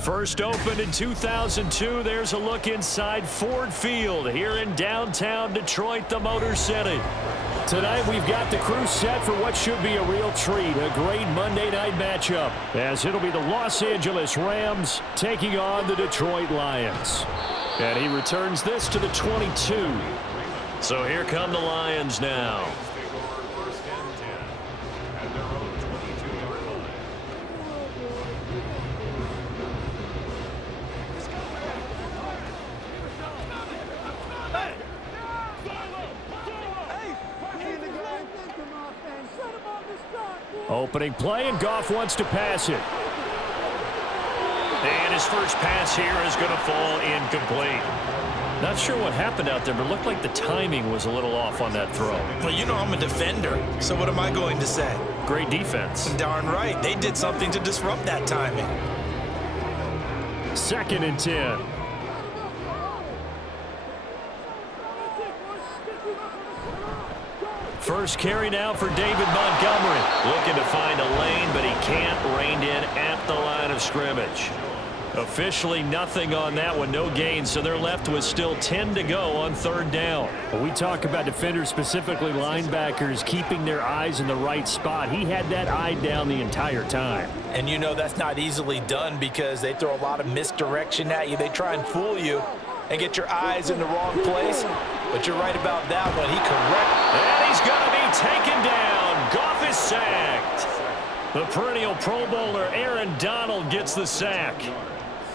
First opened in 2002. There's a look inside Ford Field here in downtown Detroit, the Motor City. Tonight we've got the crew set for what should be a real treat, a great Monday night matchup, as it'll be the Los Angeles Rams taking on the Detroit Lions. And he returns this to the 22. So here come the Lions now. Opening play, and Goff wants to pass it. And his first pass here is going to fall incomplete. Not sure what happened out there, but it looked like the timing was a little off on that throw. Well, you know I'm a defender, so what am I going to say? Great defense. Darn right. They did something to disrupt that timing. 2nd and 10. First carry now for David Montgomery. Looking to find a lane, but he can't. Reined in at the line of scrimmage. Officially nothing on that one, no gain, so they're left with still 10 to go on 3rd down. When we talk about defenders, specifically linebackers, keeping their eyes in the right spot, he had that eye down the entire time. And you know that's not easily done because they throw a lot of misdirection at you. They try and fool you and get your eyes in the wrong place. But you're right about that one. He correct. And he's going to be taken down. Goff is sacked. The perennial Pro Bowler Aaron Donald gets the sack.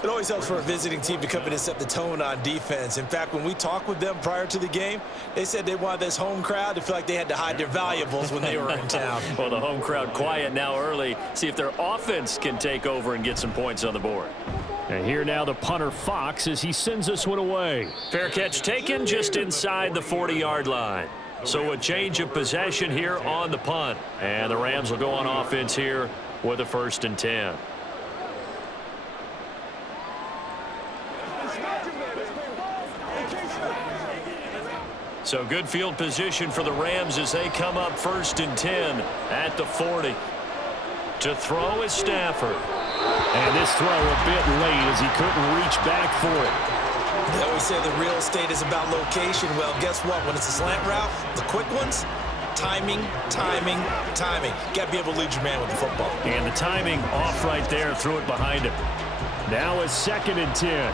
It always helps for a visiting team to come in and set the tone on defense. In fact, when we talked with them prior to the game, they said they wanted this home crowd to feel like they had to hide their valuables when they were in town. Well, the home crowd quiet now early. See if their offense can take over and get some points on the board. And here now the punter Fox as he sends this one away. Fair catch taken just inside the 40-yard line. So a change of possession here on the punt. And the Rams will go on offense here with a 1st and 10. So good field position for the Rams as they come up 1st and 10 at the 40. To throw is Stafford. And this throw a bit late as he couldn't reach back for it. They always say the real estate is about location. Well, guess what? When it's a slant route, the quick ones, timing, timing, timing. Got to be able to lead your man with the football. And the timing off right there, threw it behind him. Now it's 2nd and 10.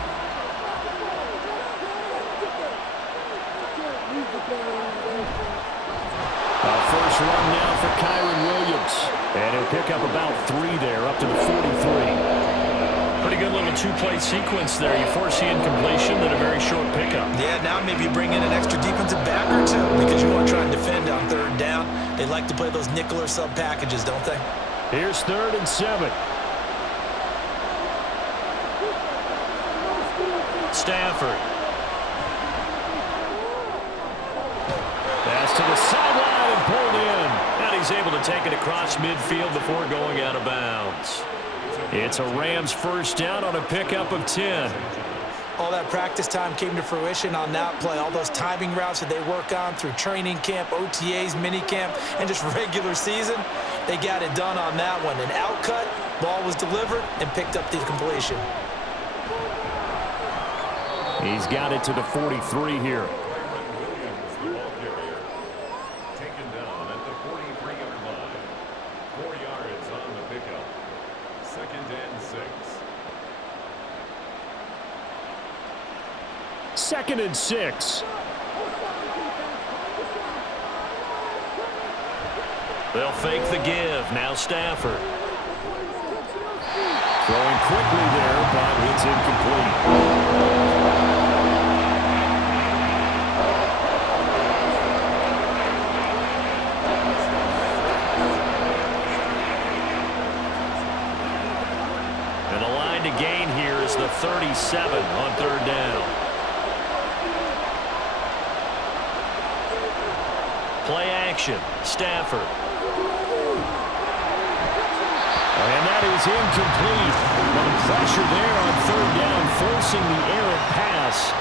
First run now for Kyron Williams. And he'll pick up about 3 there, up to the 43. Pretty good little 2-play sequence there. You foresee incompletion, then a very short pickup. Yeah, now maybe you bring in an extra defensive back or two because you want to try and defend on 3rd down. They like to play those nickel or sub packages, don't they? Here's 3rd and 7. Stafford. Pass to the sideline and pulled in. And he's able to take it across midfield before going out of bounds. It's a Rams 1st down on a pickup of 10. All that practice time came to fruition on that play. All those timing routes that they work on through training camp, OTAs, minicamp, and just regular season, they got it done on that one. An outcut, ball was delivered, and picked up the completion. He's got it to the 43 here. Taken down at the 43-yard line. 4 yards on the pickup. 2nd and 6. 2nd and 6. They'll fake the give. Now Stafford. Throwing quickly there, but it's incomplete. And the line to gain here is the 37 on 3rd down. Play action. Stafford. And that is incomplete. But pressure there on 3rd down, forcing the errant pass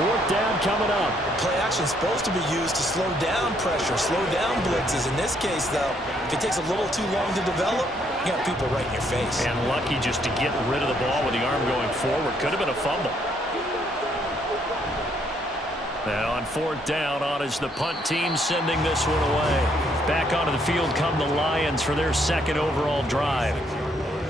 4th down coming up. Play action is supposed to be used to slow down pressure, slow down blitzes. In this case, though, if it takes a little too long to develop, you got people right in your face. And lucky just to get rid of the ball with the arm going forward. Could have been a fumble. And on 4th down, on is the punt team sending this one away. Back onto the field come the Lions for their 2nd overall drive.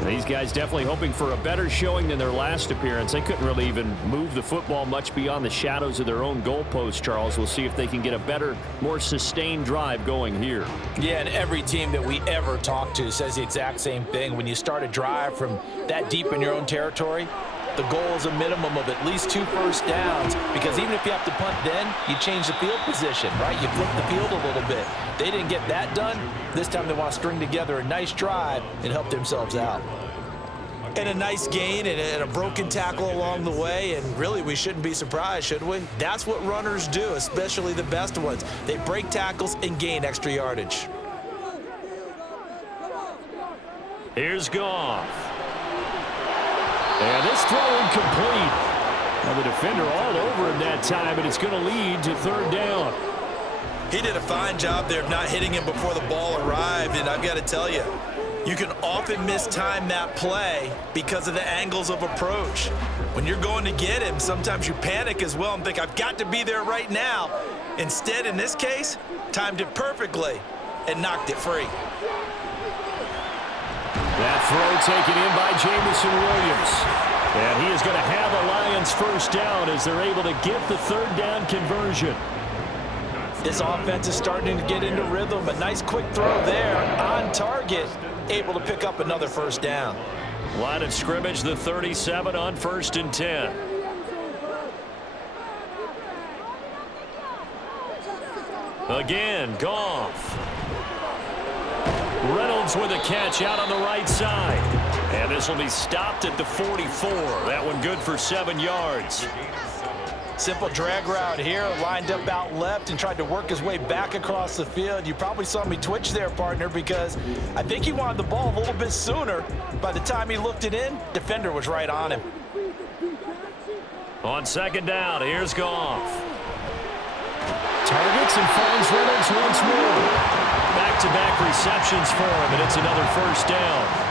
These guys definitely hoping for a better showing than their last appearance. They couldn't really even move the football much beyond the shadows of their own goalpost, Charles. We'll see if they can get a better, more sustained drive going here. Yeah, and every team that we ever talk to says the exact same thing. When you start a drive from that deep in your own territory, the goal is a minimum of at least 2 first downs, because even if you have to punt then, you change the field position, right? You flip the field a little bit. They didn't get that done. This time they want to string together a nice drive and help themselves out. And a nice gain and a broken tackle along the way, and really we shouldn't be surprised, should we? That's what runners do, especially the best ones. They break tackles and gain extra yardage. Here's Goff. And this throw incomplete. Now the defender all over him that time, and it's going to lead to 3rd down. He did a fine job there of not hitting him before the ball arrived, and I've got to tell you, you can often mistime that play because of the angles of approach. When you're going to get him, sometimes you panic as well and think, I've got to be there right now. Instead, in this case, timed it perfectly and knocked it free. That throw taken in by Jamison Williams. And he is going to have a Lions 1st down as they're able to get the 3rd down conversion. This offense is starting to get into rhythm. A nice quick throw there on target, able to pick up another 1st down. Line of scrimmage, the 37 on 1st and 10. Again, Goff. Reynolds with a catch out on the right side. And this will be stopped at the 44. That one good for 7 yards. Simple drag route here, lined up out left and tried to work his way back across the field. You probably saw me twitch there, partner, because I think he wanted the ball a little bit sooner. By the time he looked it in, defender was right on him. On 2nd down, here's Goff. Targets and finds Reynolds once more. Back-to-back receptions for him, and it's another 1st down.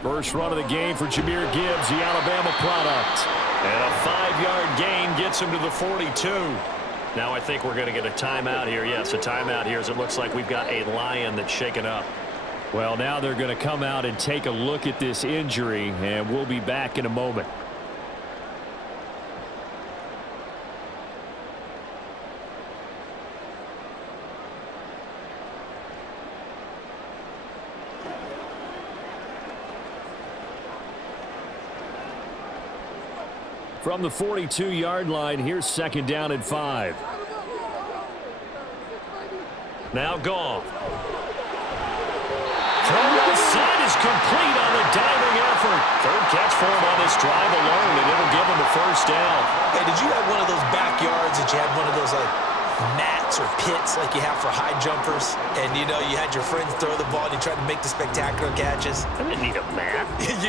First run of the game for Jahmyr Gibbs, the Alabama product. And a 5-yard gain gets him to the 42. Now I think we're going to get a timeout here. Yes, a timeout here as it looks like we've got a Lion that's shaken up. Well, now they're going to come out and take a look at this injury, and we'll be back in a moment. From the 42-yard line, here's 2nd down and 5. Now Goff. Throw right side is complete on the diving effort. 3rd catch for him on this drive alone, and it'll give him a 1st down. Hey, did you have one of those backyards that you had one of those mats or pits like you have for high jumpers, and you had your friends throw the ball and you tried to make the spectacular catches? I didn't need a mat.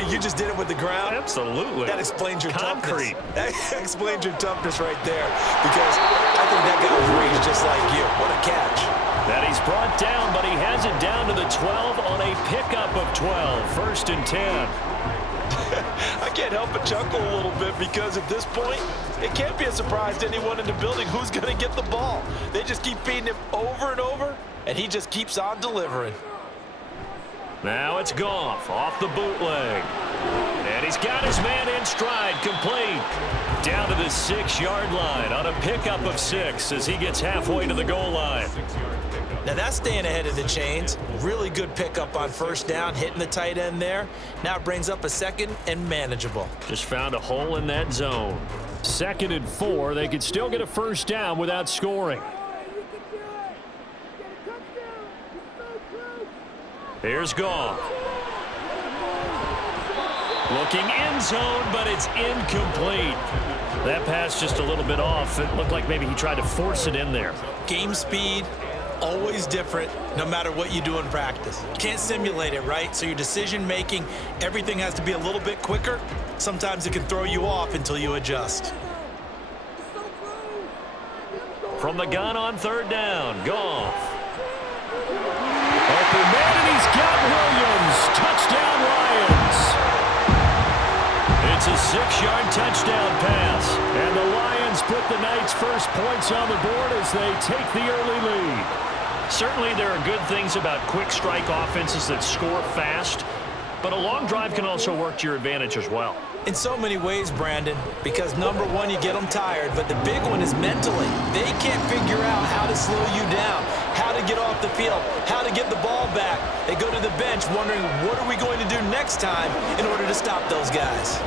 you just did it with the ground? Absolutely. That explains your concrete. Toughness. That explains your toughness right there, because I think that guy was raised just like you. What a catch. That he's brought down, but he has it down to the 12 on a pickup of 12. 1st and 10. I can't help but chuckle a little bit, because at this point, it can't be a surprise to anyone in the building who's going to get the ball. They just keep feeding him over and over, and he just keeps on delivering. Now it's Goff off the bootleg. And he's got his man in stride, complete. Down to the 6-yard line on a pickup of 6 as he gets halfway to the goal line. Now that's staying ahead of the chains. Really good pickup on 1st down, hitting the tight end there. Now it brings up a 2nd and manageable. Just found a hole in that zone. 2nd and 4. They could still get a 1st down without scoring. Here's Goff. Looking end zone, but it's incomplete. That pass just a little bit off. It looked like maybe he tried to force it in there. Game speed, always different, no matter what you do in practice. You can't simulate it, right? So your decision-making, everything has to be a little bit quicker. Sometimes it can throw you off until you adjust. From the gun on third down, Goff. Open man, and he's got Williams. Touchdown, Lions. It's a 6-yard touchdown pass. And the Lions put the Knights' first points on the board as they take the early lead. Certainly there are good things about quick strike offenses that score fast, but a long drive can also work to your advantage as well. In so many ways, Brandon, because number one, you get them tired, but the big one is mentally. They can't figure out how to slow you down, how to get off the field, how to get the ball back. They go to the bench wondering, what are we going to do next time in order to stop those guys?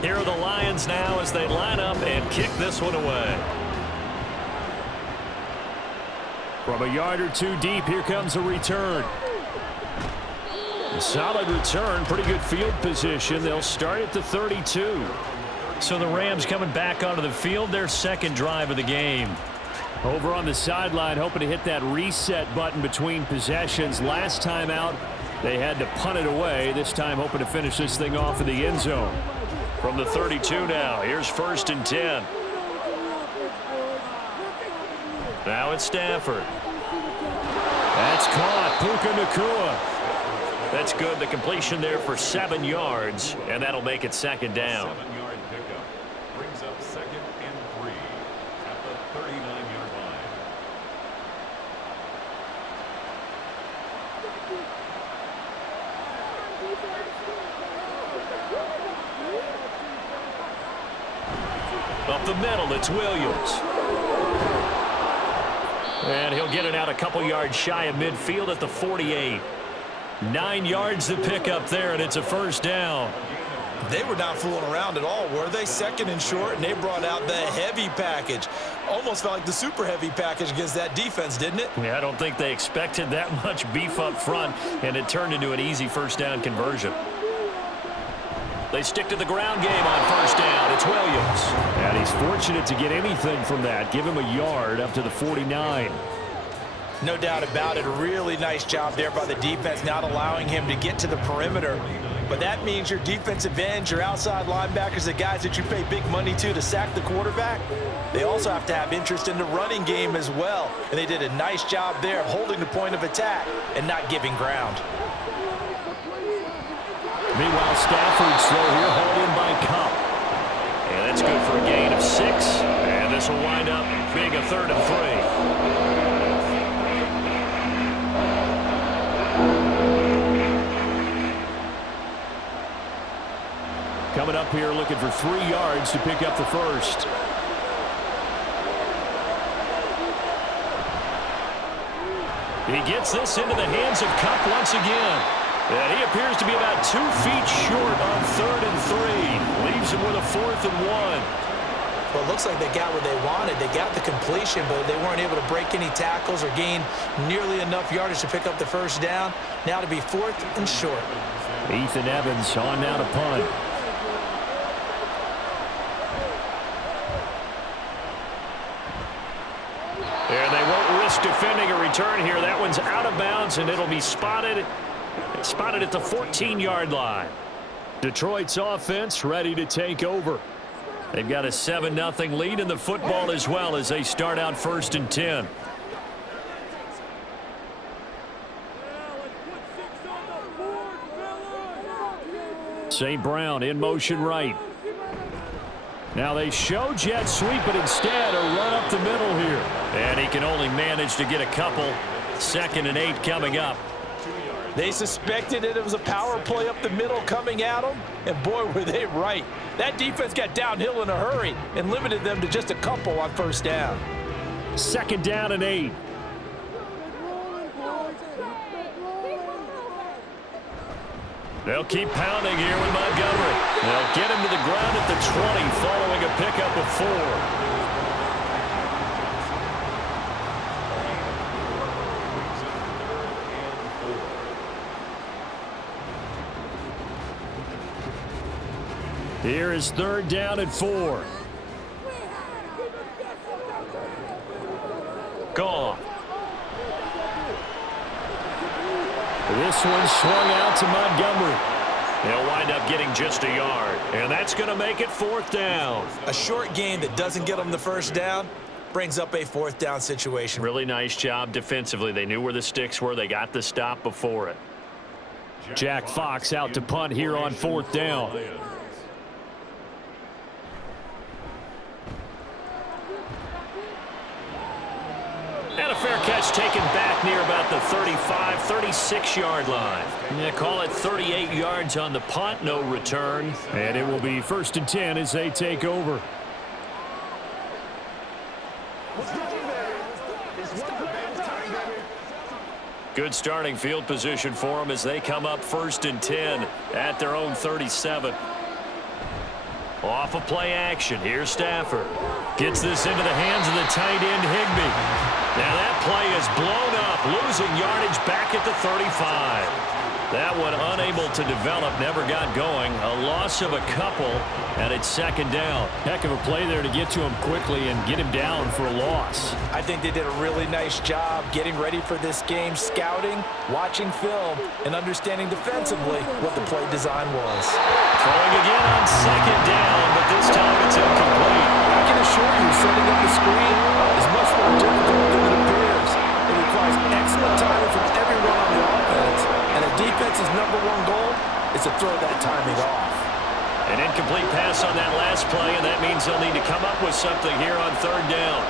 Here are the Lions now as they line up and kick this one away. From a yard or two deep, here comes a return. Solid return, pretty good field position. They'll start at the 32. So the Rams coming back onto the field, their second drive of the game. Over on the sideline, hoping to hit that reset button between possessions. Last time out, they had to punt it away. This time hoping to finish this thing off in the end zone. From the 32 now, here's 1st and 10. Now it's Stafford. That's caught. Puka Nacua. That's good. The completion there for 7 yards, and that'll make it second down. 7-yard pickup brings up 2nd and 3 at the 39-yard line. Up the middle, it's Williams. And he'll get it out a couple yards shy of midfield at the 48. 9 yards to pick up there, and it's a first down. They were not fooling around at all, were they? 2nd and short, and they brought out the heavy package. Almost felt like the super heavy package against that defense, didn't it? Yeah, I don't think they expected that much beef up front, and it turned into an easy first down conversion. They stick to the ground game on first down. It's Williams. And he's fortunate to get anything from that. Give him a yard up to the 49. No doubt about it. A really nice job there by the defense, not allowing him to get to the perimeter. But that means your defensive ends, your outside linebackers, the guys that you pay big money to sack the quarterback, they also have to have interest in the running game as well. And they did a nice job there of holding the point of attack and not giving ground. Meanwhile, Stafford's throw here hauled in by Cup. And that's good for a gain of 6. And this will wind up being a 3rd and 3. Coming up here looking for 3 yards to pick up the first. He gets this into the hands of Cup once again. And he appears to be about 2 feet short on 3rd and 3. Leaves him with a 4th and 1. Well, it looks like they got what they wanted. They got the completion, but they weren't able to break any tackles or gain nearly enough yardage to pick up the first down. Now to be 4th and short. Ethan Evans on now to punt. And they won't risk defending a return here. That one's out of bounds, and it'll be spotted at the 14-yard line. Detroit's offense ready to take over. They've got a 7-0 lead in the football as well as they start out 1st and 10. St. Brown in motion right. Now they show jet sweep, but instead a run up the middle here. And he can only manage to get a couple. 2nd and 8 coming up. They suspected it was a power play up the middle coming at them, and boy, were they right. That defense got downhill in a hurry and limited them to just a couple on 1st down. 2nd down and 8. They'll keep pounding here with Montgomery. They'll get him to the ground at the 20 following a pickup of 4. Here is 3rd down and 4. Gone. This one swung out to Montgomery. They'll wind up getting just a yard, and that's going to make it 4th down. A short gain that doesn't get them the 1st down brings up a 4th down situation. Really nice job defensively. They knew where the sticks were. They got the stop before it. Jack Fox out to punt here on 4th down. And a fair catch taken back near about the 35, 36-yard line. Yeah, call it 38 yards on the punt, no return. And it will be 1st and 10 as they take over. Good starting field position for them as they come up 1st and 10 at their own 37. Off of play action. Here's Stafford. Gets this into the hands of the tight end, Higbee. Now that play is blown up, losing yardage back at the 35. That one unable to develop, never got going. A loss of a couple, and it's 2nd down. Heck of a play there to get to him quickly and get him down for a loss. I think they did a really nice job getting ready for this game, scouting, watching film, and understanding defensively what the play design was. Throwing again on 2nd down, but this time it's incomplete. I can assure you, setting up the screen is much more difficult than it appears. It requires excellent timing from everyone on the offense, and a defense's #1 goal is to throw that timing off. An incomplete pass on that last play, and that means they'll need to come up with something here on 3rd down.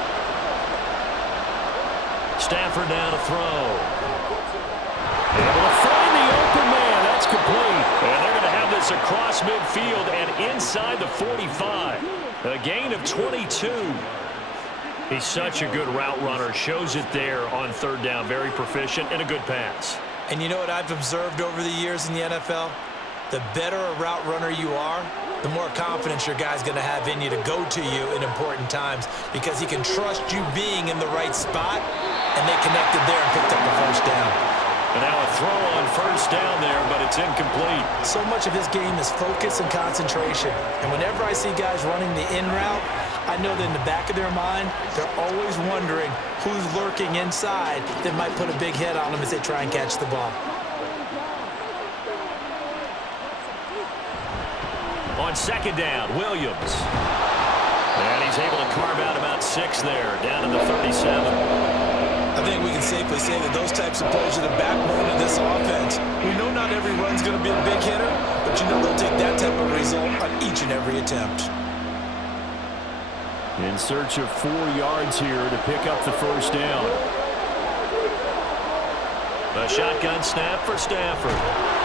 Stafford now to throw. Able to find the open man. That's complete. And they're going to have this across midfield and inside the 45. A gain of 22. He's such a good route runner. Shows it there on 3rd down. Very proficient and a good pass. And you know what I've observed over the years in the NFL? The better a route runner you are, the more confidence your guy's going to have in you to go to you in important times because he can trust you being in the right spot, and they connected there and picked up the 1st down. And now a throw on 1st down there, but it's incomplete. So much of this game is focus and concentration. And whenever I see guys running the in route, I know that in the back of their mind, they're always wondering who's lurking inside that might put a big hit on them as they try and catch the ball. On 2nd down, Williams. And he's able to carve out about 6 there, down to the 37. I think we can safely say that those types of plays are the backbone of this offense. We know not every run's going to be a big hitter, but you know they'll take that type of result on each and every attempt. In search of 4 yards here to pick up the 1st down. A shotgun snap for Stafford.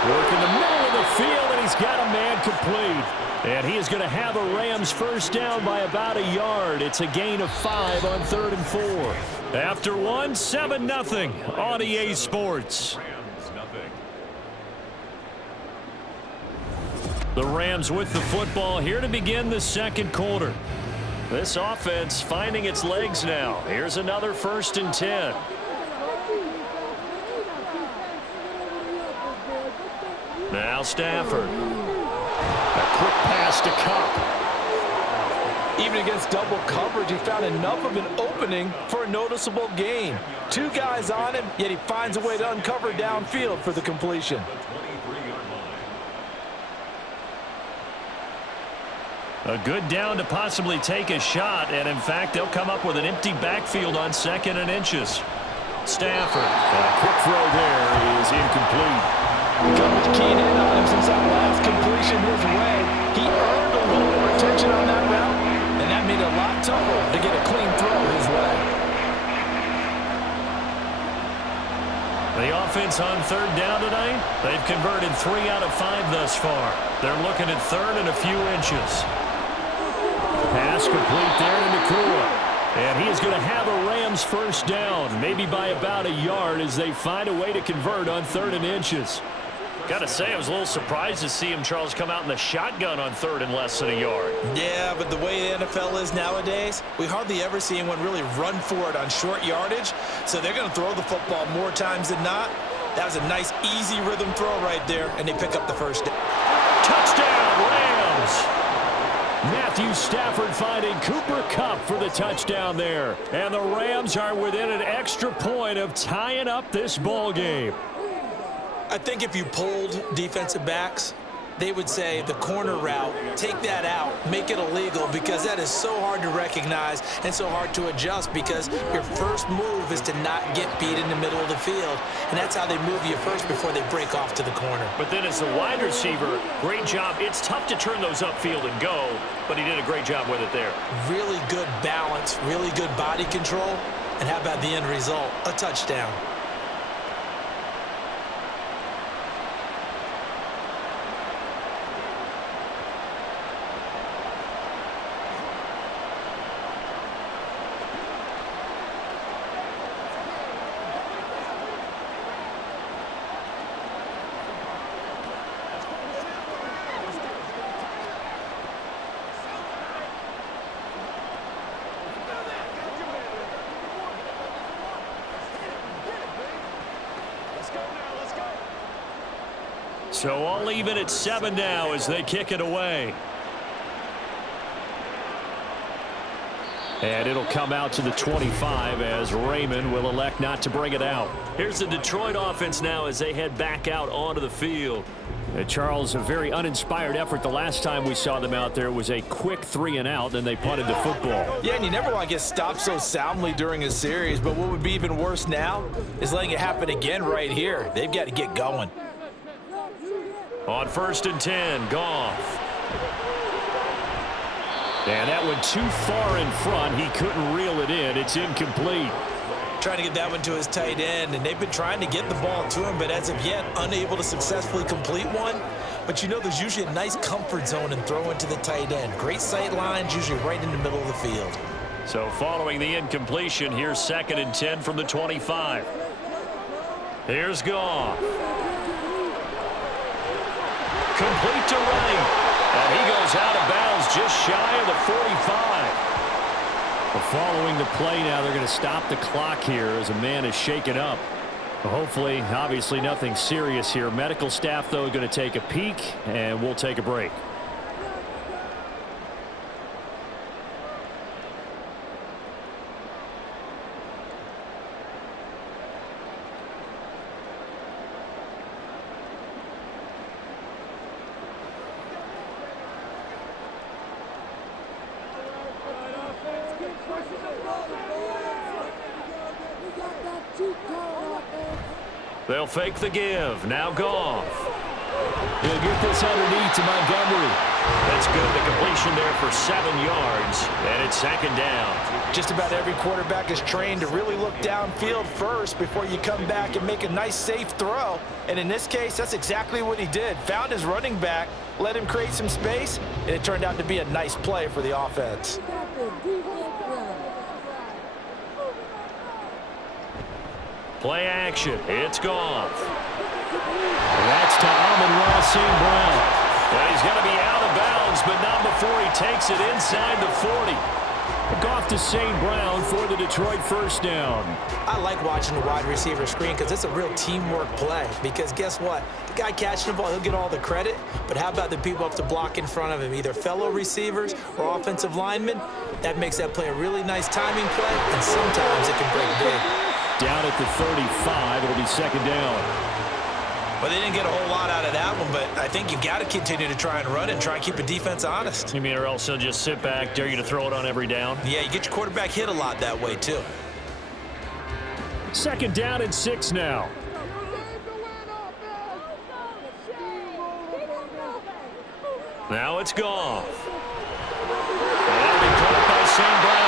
Work in the middle of the field, and he's got a man complete. And he is going to have a Rams 1st down by about a yard. It's a gain of 5 on 3rd and 4. After 1, 7-0 on EA Sports. The Rams with the football here to begin the 2nd quarter. This offense finding its legs now. Here's another 1st and 10. Now Stafford. A quick pass to Cup. Even against double coverage, he found enough of an opening for a noticeable gain. 2 guys on him, yet he finds a way to uncover downfield for the completion. A good down to possibly take a shot, and in fact, they'll come up with an empty backfield on 2nd and inches. Stafford, and a quick throw there is incomplete. The coverage keyed in on him since that last completion his way. He earned a little more attention on that route, tougher to get a clean throw his way. The offense on third down tonight, they've converted 3 out of 5 thus far. They're looking at third and a few inches. Pass complete there to Nakua. And he is going to have a Rams first down, maybe by about a yard as they find a way to convert on third and inches. Got to say, I was a little surprised to see him, Charles, come out in the shotgun on third and less than a yard. Yeah, but the way the NFL is nowadays, we hardly ever see anyone really run for it on short yardage. So they're going to throw the football more times than not. That was a nice, easy rhythm throw right there, and they pick up the first down. Touchdown, Rams! Matthew Stafford finding Cooper Kupp for the touchdown there. And the Rams are within an extra point of tying up this ball game. I think if you polled defensive backs, they would say the corner route, take that out, make it illegal, because that is so hard to recognize and so hard to adjust, because your first move is to not get beat in the middle of the field, and that's how they move you first before they break off to the corner. But then as the wide receiver, great job. It's tough to turn those upfield and go, but he did a great job with it there. Really good balance, really good body control, and how about the end result? A touchdown. So all even at 7 now as they kick it away. And it'll come out to the 25 as Raymond will elect not to bring it out. Here's the Detroit offense now as they head back out onto the field. And Charles, a very uninspired effort. The last time we saw them out there was a quick 3 and out, and they punted the football. Yeah, and you never want to get stopped so soundly during a series, but what would be even worse now is letting it happen again right here. They've got to get going. On 1st and 10, Goff. And that one too far in front. He couldn't reel it in. It's incomplete. Trying to get that one to his tight end, and they've been trying to get the ball to him, but as of yet, unable to successfully complete one. But you know there's usually a nice comfort zone in throwing to the tight end. Great sight lines, usually right in the middle of the field. So following the incompletion, here's 2nd and 10 from the 25. Here's Goff. Complete to right. And he goes out of bounds just shy of the 45. Well, following the play now, they're going to stop the clock here as a man is shaken up. Well, hopefully, obviously nothing serious here. Medical staff, though, going to take a peek, and we'll take a break. They'll fake the give. Now Goff. He'll get this underneath to Montgomery. That's good. The completion there for 7 yards. And it's 2nd down. Just about every quarterback is trained to really look downfield first before you come back and make a nice, safe throw. And in this case, that's exactly what he did. Found his running back, let him create some space, and it turned out to be a nice play for the offense. Play action. It's Goff. That's to Amon-Ra St. Brown. And he's going to be out of bounds, but not before he takes it inside the 40. Goff to St. Brown for the Detroit first down. I like watching the wide receiver screen because it's a real teamwork play. Because guess what? The guy catching the ball, he'll get all the credit. But how about the people up to block in front of him, either fellow receivers or offensive linemen? That makes that play a really nice timing play, and sometimes it can break big. Down at the 35, it'll be 2nd down. Well, they didn't get a whole lot out of that one, but I think you've got to continue to try and run and try and keep the defense honest. You mean or else he'll just sit back, dare you to throw it on every down? Yeah, you get your quarterback hit a lot that way, too. 2nd down and 6 now. Now it's Goff. That'll be caught by St. Brown.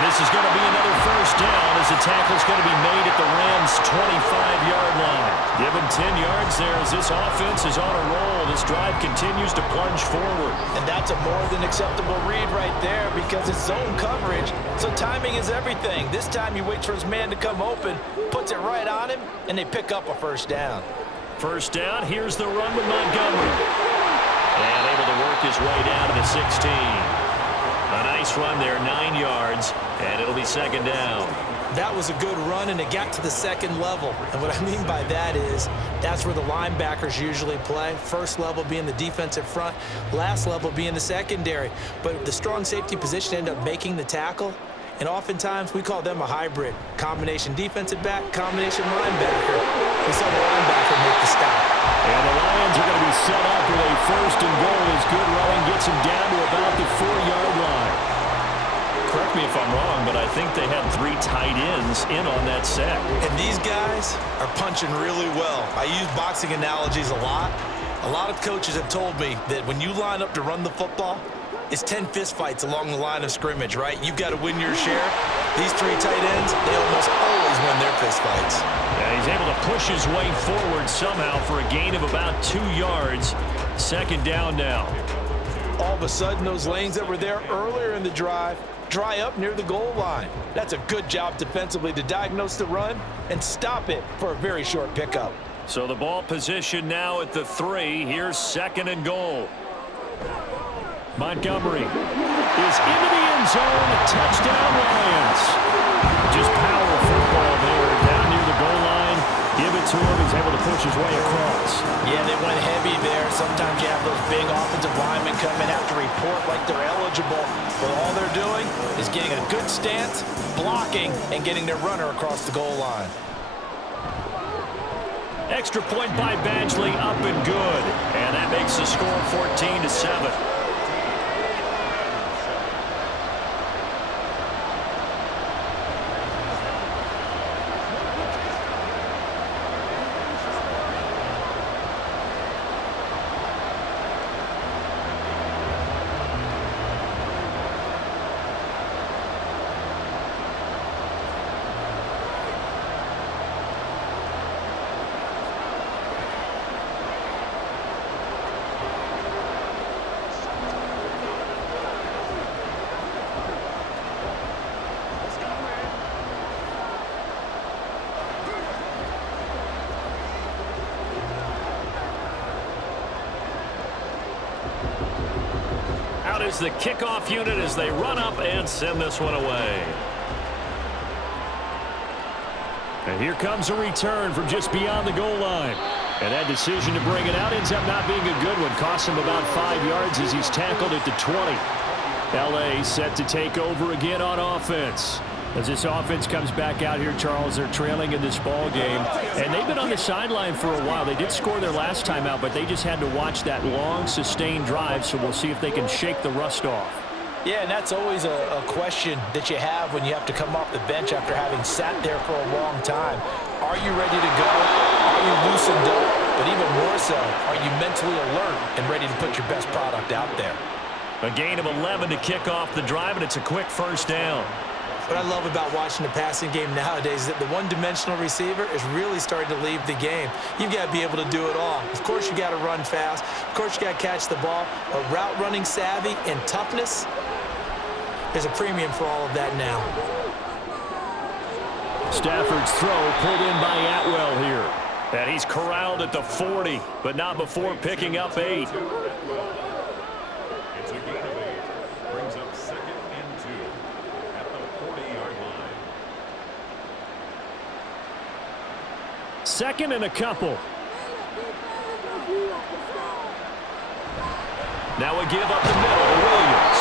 And this is going to be another first down as the tackle is going to be made at the Rams' 25-yard line. Given 10 yards there as this offense is on a roll. This drive continues to plunge forward. And that's a more than acceptable read right there because it's zone coverage, so timing is everything. This time he waits for his man to come open, puts it right on him, and they pick up a first down. First down, here's the run with Montgomery. And able to work his way down to the 16. A nice run there, 9 yards, and it'll be second down. That was a good run, and it got to the second level. And what I mean by that is that's where the linebackers usually play. First level being the defensive front, last level being the secondary. But the strong safety position ended up making the tackle, and oftentimes we call them a hybrid. Combination defensive back, combination linebacker. We saw the linebacker make the stop. And the Lions are going to be set up with a first and goal as good running gets him down to about the 4-yard line. Correct me if I'm wrong, but I think they had 3 tight ends in on that set. And these guys are punching really well. I use boxing analogies a lot. A lot of coaches have told me that when you line up to run the football, it's 10 fistfights along the line of scrimmage, right? You've got to win your share. These 3 tight ends, they almost always win their fistfights. Yeah, he's able to push his way forward somehow for a gain of about 2 yards. Second down now. All of a sudden, those lanes that were there earlier in the drive dry up near the goal line. That's a good job defensively to diagnose the run and stop it for a very short pickup. So the ball position now at the 3. Here's second and goal. Montgomery is into the end zone. Touchdown, Lions. Just power football there down near the goal line. Give it to him. He's able to push his way across. Yeah, they went heavy there. Sometimes you have those big offensive linemen come in, have to report like they're eligible. But all they're doing is getting a good stance, blocking, and getting their runner across the goal line. Extra point by Badgley, up and good. And that makes the score 14-7. Out is the kickoff unit as they run up and send this one away. And here comes a return from just beyond the goal line. And that decision to bring it out ends up not being a good one. Costs him about 5 yards as he's tackled at the 20. L.A. set to take over again on offense. As this offense comes back out here, Charles, they're trailing in this ball game. And they've been on the sideline for a while. They did score their last time out, but they just had to watch that long, sustained drive. So we'll see if they can shake the rust off. Yeah, and that's always a question that you have when you have to come off the bench after having sat there for a long time. Are you ready to go? Are you loosened up? But even more so, are you mentally alert and ready to put your best product out there? A gain of 11 to kick off the drive, and it's a quick first down. What I love about watching the passing game nowadays is that the one-dimensional receiver is really starting to leave the game. You've got to be able to do it all. Of course, you got to run fast. Of course, you got to catch the ball. But route running savvy and toughness, there's a premium for all of that now. Stafford's throw pulled in by Atwell here. And he's corralled at the 40, but not before picking up 8. It's a gain of 8. Brings up second and 2 at the 40-yard line. Second and a couple. Now a give up the middle to Williams.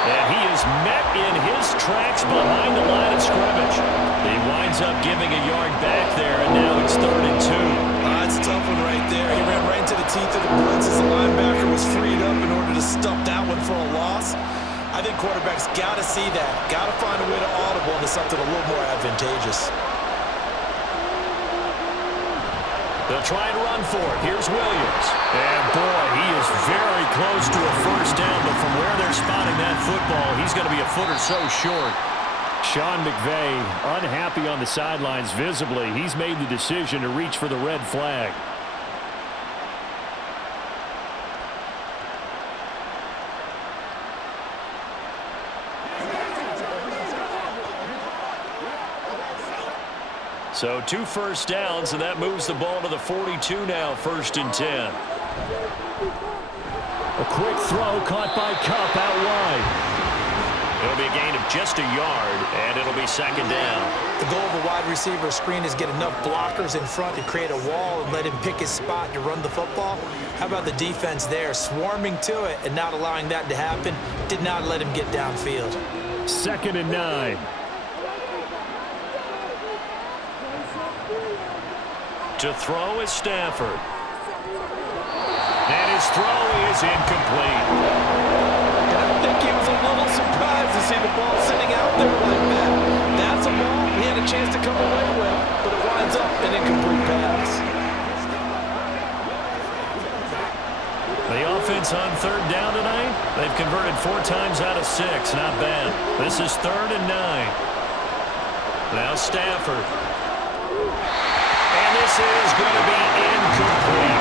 And he is met in his tracks behind the line of scrimmage. He winds up giving a yard back there, and now it's 3rd and 2. That's a tough one right there. He ran right into the teeth of the blitz as the linebacker was freed up in order to stuff that one for a loss. I think quarterbacks got to see that. Got to find a way to audible into something a little more advantageous. They'll try and run for it. Here's Williams. And boy, he is very close to a first down, but from where they're spotting that football, he's going to be a foot or so short. Sean McVay unhappy on the sidelines visibly. He's made the decision to reach for the red flag. So 2 first downs, and that moves the ball to the 42 now, 1st and 10. A quick throw caught by Kupp out wide. It'll be a gain of just a yard, and it'll be 2nd down. The goal of a wide receiver screen is get enough blockers in front to create a wall and let him pick his spot to run the football. How about the defense there, swarming to it and not allowing that to happen? Did not let him get downfield. 2nd and 9. To throw is Stafford. And his throw is incomplete. I think he was a little surprised to see the ball sitting out there like that. That's a ball he had a chance to come away with, but it winds up an incomplete pass. The offense on 3rd down tonight, they've converted 4 times out of 6. Not bad. This is 3rd and 9. Now Stafford. And this is going to be incomplete.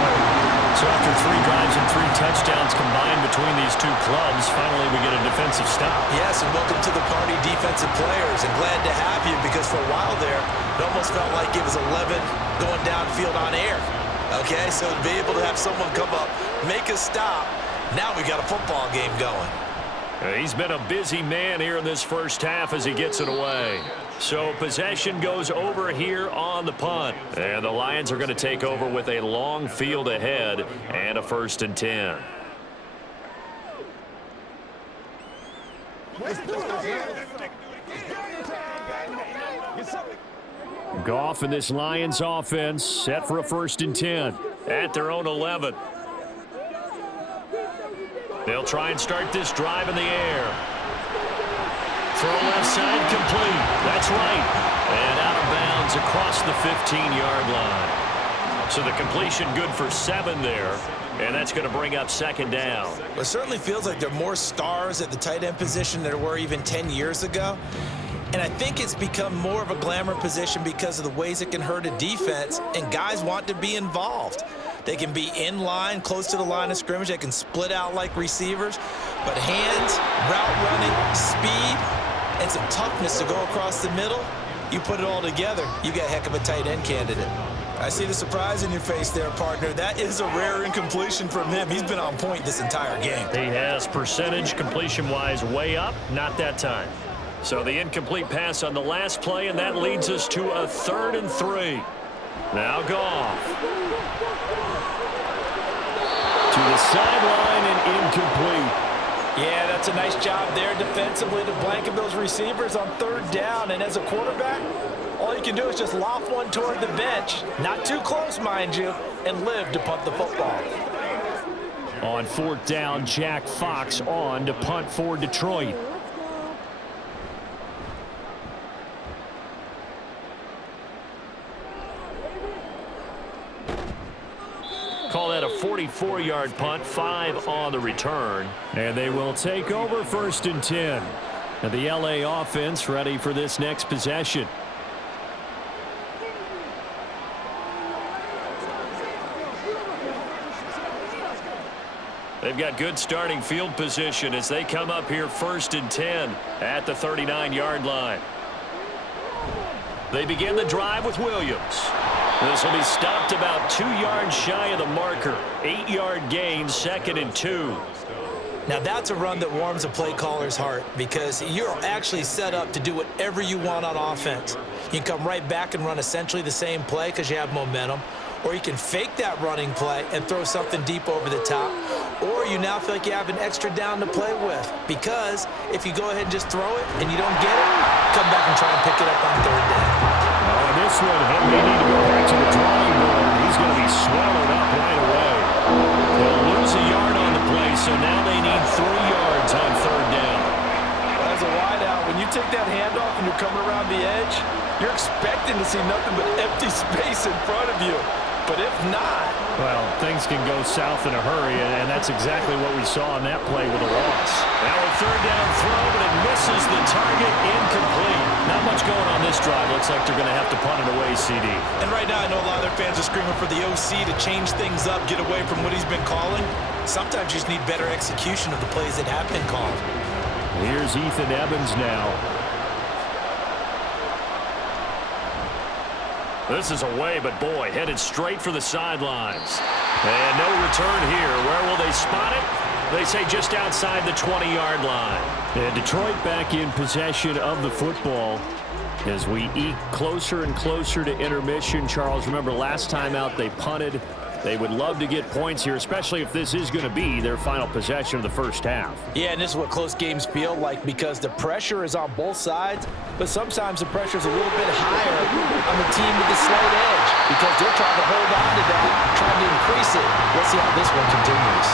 So after 3 drives and 3 touchdowns combined between these two clubs, finally we get a defensive stop. Yes, and welcome to the party, defensive players. And glad to have you because for a while there, it almost felt like it was 11 going downfield on air. Okay, so to be able to have someone come up, make a stop, now we got a football game going. He's been a busy man here in this first half as he gets it away. So possession goes over here on the punt. And the Lions are going to take over with a long field ahead and a 1st and 10. Goff and this Lions offense set for a 1st and 10 at their own 11. They'll try and start this drive in the air. Throw left side complete. That's right. And out of bounds across the 15-yard line. So the completion good for 7 there. And that's going to bring up 2nd down. Well, it certainly feels like there are more stars at the tight end position than there were even 10 years ago. And I think it's become more of a glamour position because of the ways it can hurt a defense, and guys want to be involved. They can be in line, close to the line of scrimmage. They can split out like receivers. But hands, route running, speed, and some toughness to go across the middle, you put it all together, you got a heck of a tight end candidate. I see the surprise in your face there, partner. That is a rare incompletion from him. He's been on point this entire game. He has percentage completion-wise way up, not that time. So the incomplete pass on the last play, and that leads us to a 3rd and 3. Now Goff. To the sideline and incomplete. Yeah, that's a nice job there defensively to blanket those receivers on 3rd down. And as a quarterback, all you can do is just loft one toward the bench. Not too close, mind you, and live to punt the football. On 4th down, Jack Fox on to punt for Detroit. Call that a 44-yard punt, 5 on the return. And they will take over 1st and 10. And the LA offense ready for this next possession. They've got good starting field position as they come up here 1st and 10 at the 39-yard line. They begin the drive with Williams. This will be stopped about 2 yards shy of the marker. 8-yard gain, 2nd and 2. Now that's a run that warms a play caller's heart because you're actually set up to do whatever you want on offense. You can come right back and run essentially the same play because you have momentum, or you can fake that running play and throw something deep over the top, or you now feel like you have an extra down to play with because if you go ahead and just throw it and you don't get it, come back and try and pick it up on 3rd down. Oh, this one, they need to go back to the drawing board. He's going to be swallowed up right away. They'll lose a yard on the play, so now they need 3 yards on 3rd down. As a wideout, when you take that handoff and you're coming around the edge, you're expecting to see nothing but empty space in front of you. But if not, Well, things can go south in a hurry, and that's exactly what we saw on that play with a loss. Now a third down throw, but it misses the target, incomplete. Not much going on this drive. Looks like they're going to have to punt it away, CD. And right now, I know a lot of their fans are screaming for the OC to change things up, get away from what he's been calling. Sometimes you just need better execution of the plays that have been called. Here's Ethan Evans now. This is away, but boy, headed straight for the sidelines. And no return here. Where will they spot it? They say just outside the 20-yard line. And Detroit back in possession of the football as we eke closer and closer to intermission. Charles, remember last time out they punted. They would love to get points here, especially if this is going to be their final possession of the first half. Yeah, and this is what close games feel like because the pressure is on both sides, but sometimes the pressure is a little bit higher on the team with the slight edge because they're trying to hold on to that, trying to increase it. Let's see how this one continues.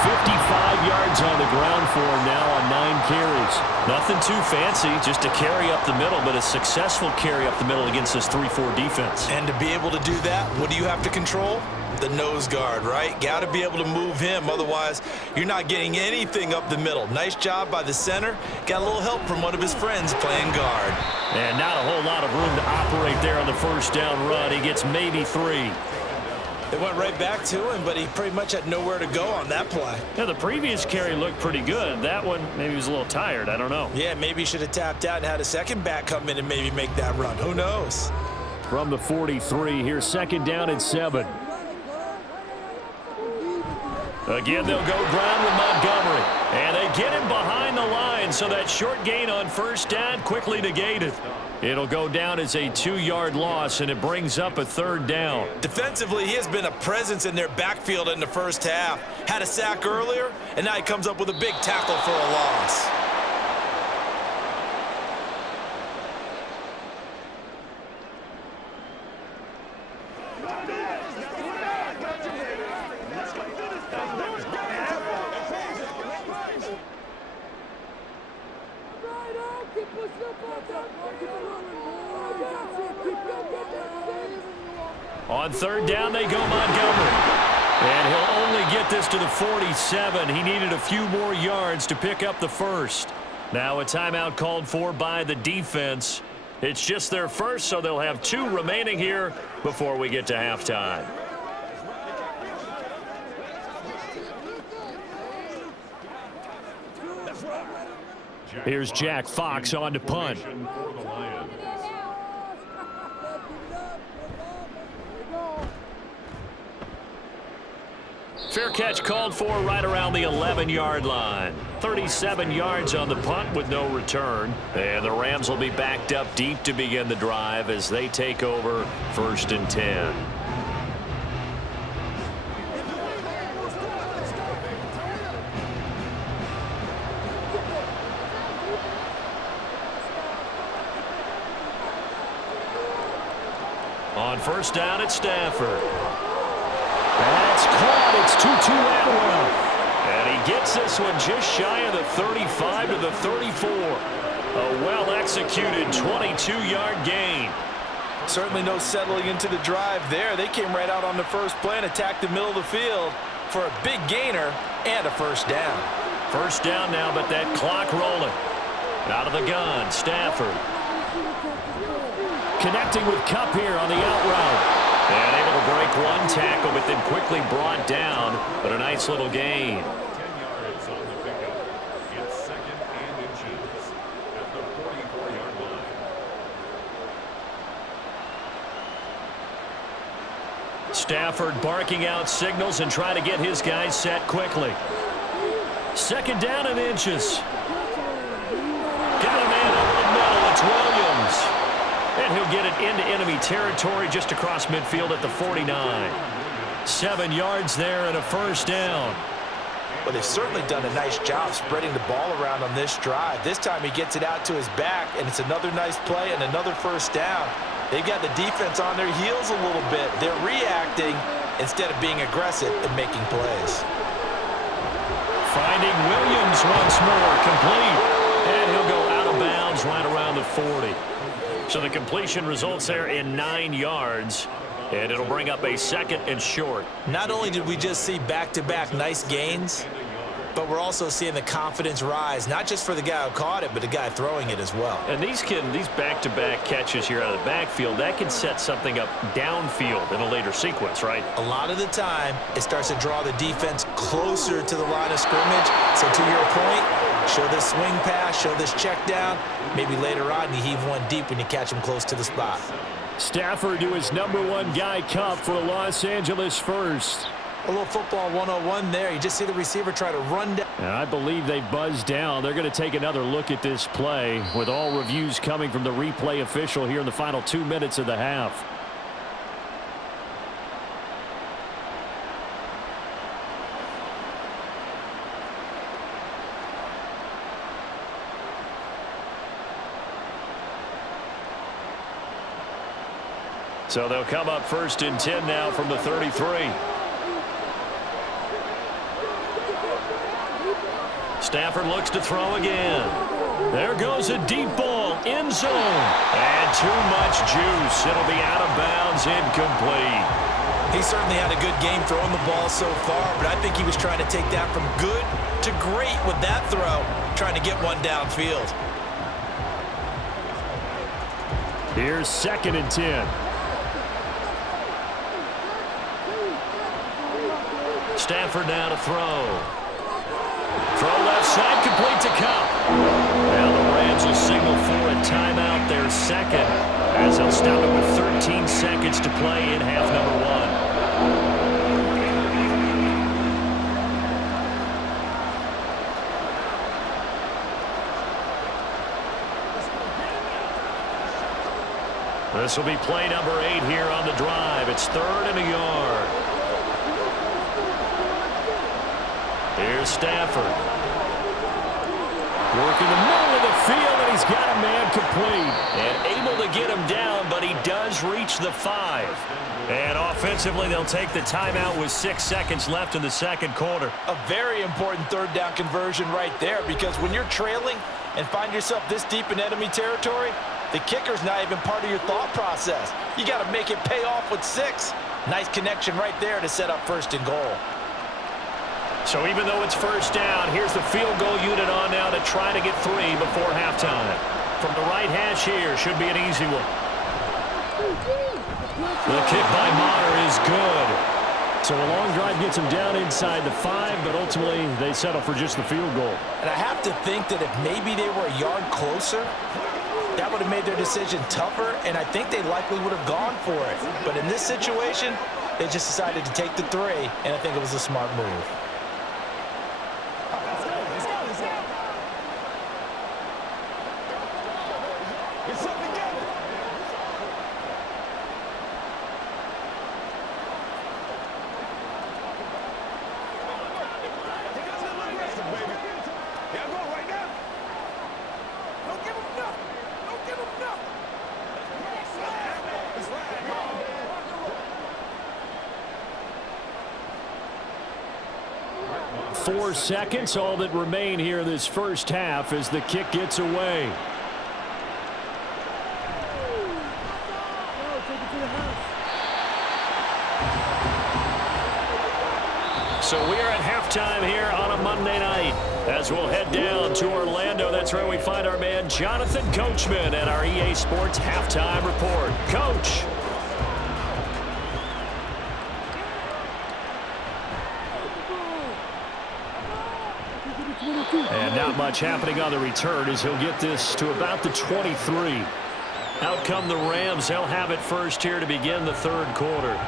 55 yards on the ground for him now on 9 carries. Nothing too fancy, just a carry up the middle, but a successful carry up the middle against this 3-4 defense. And to be able to do that, what do you have to control? The nose guard, right? Got to be able to move him. Otherwise, you're not getting anything up the middle. Nice job by the center. Got a little help from one of his friends playing guard. And not a whole lot of room to operate there on the first down run. He gets maybe 3. They went right back to him, but he pretty much had nowhere to go on that play. Yeah, the previous carry looked pretty good. That one, maybe he was a little tired. I don't know. Yeah, maybe he should have tapped out and had a second back come in and maybe make that run. Who knows? From the 43, here's second down and 7. Again, they'll go ground with Montgomery. And they get him behind the line, so that short gain on first down quickly negated. It'll go down as a 2-yard loss, and it brings up a third down. Defensively, he has been a presence in their backfield in the first half. Had a sack earlier, and now he comes up with a big tackle for a loss. On third down, they go Montgomery. And he'll only get this to the 47. He needed a few more yards to pick up the first. Now a timeout called for by the defense. It's just their first, so they'll have 2 remaining here before we get to halftime. Here's Jack Fox on to punt. Fair catch called for right around the 11-yard line. 37 yards on the punt with no return. And the Rams will be backed up deep to begin the drive as they take over 1st and 10. On first down, it's Stafford. That's caught. It's Tutu Atwell. And he gets this one just shy of the 35 to the 34. A well-executed 22-yard gain. Certainly no settling into the drive there. They came right out on the first play and attacked the middle of the field for a big gainer and a first down. First down now, but that clock rolling. Out of the gun, Stafford. Connecting with Kupp here on the out route. And able to break one tackle, but then quickly brought down. But a nice little gain. 10 yards on the pickup. It's 2nd and inches at the 44-yard line. Stafford barking out signals and trying to get his guys set quickly. 2nd down and inches. Got a man over the middle. It's Williams. And he'll get it into enemy territory just across midfield at the 49. 7 yards there and a first down. Well, they've certainly done a nice job spreading the ball around on this drive. This time he gets it out to his back, and it's another nice play and another first down. They've got the defense on their heels a little bit. They're reacting instead of being aggressive and making plays. Finding Williams once more, complete. And he'll go out of bounds right around the 40. So the completion results there in 9 yards. And it'll bring up a 2nd and short. Not only did we just see back-to-back nice gains, but we're also seeing the confidence rise, not just for the guy who caught it, but the guy throwing it as well. And these back-to-back catches here out of the backfield, that can set something up downfield in a later sequence, right? A lot of the time, it starts to draw the defense closer to the line of scrimmage. So to your point, show this swing pass, show this check down. Maybe later on, you heave one deep when you catch him close to the spot. Stafford to his #1 guy cup for Los Angeles first. A little football 101 there. You just see the receiver try to run down. And I believe they buzzed down. They're going to take another look at this play with all reviews coming from the replay official here in the final 2 minutes of the half. So they'll come up 1st and 10 now from the 33. Stafford looks to throw again. There goes a deep ball, end zone. And too much juice. It'll be out of bounds, incomplete. He certainly had a good game throwing the ball so far, but I think he was trying to take that from good to great with that throw, trying to get one downfield. Here's 2nd and 10. Stafford now to throw. Throw left side, complete to Cup. Now the Rams will signal for a timeout, their 2nd, as they'll stop it with 13 seconds to play in half number 1. This will be play number 8 here on the drive. It's 3rd and a yard. Here's Stafford. Working the middle of the field, and he's got a man complete. And able to get him down, but he does reach the 5. And offensively, they'll take the timeout with 6 seconds left in the 2nd quarter. A very important 3rd down conversion right there, because when you're trailing and find yourself this deep in enemy territory, the kicker's not even part of your thought process. You got to make it pay off with 6. Nice connection right there to set up 1st and goal. So even though it's 1st down, here's the field goal unit on now to try to get 3 before halftime. From the right hash here, should be an easy one. The kick by Maher is good. So a long drive gets him down inside the 5, but ultimately they settle for just the field goal. And I have to think that if maybe they were a yard closer, that would have made their decision tougher, and I think they likely would have gone for it. But in this situation, they just decided to take the 3, and I think it was a smart move. Four seconds, all that remain here this first half as the kick gets away. So we are at halftime here on a Monday night as we'll head down to Orlando. That's where we find our man Jonathan Coachman and our EA Sports Halftime Report. Coach. And not much happening on the return as he'll get this to about the 23. Out come the Rams. They'll have it first here to begin the 3rd quarter.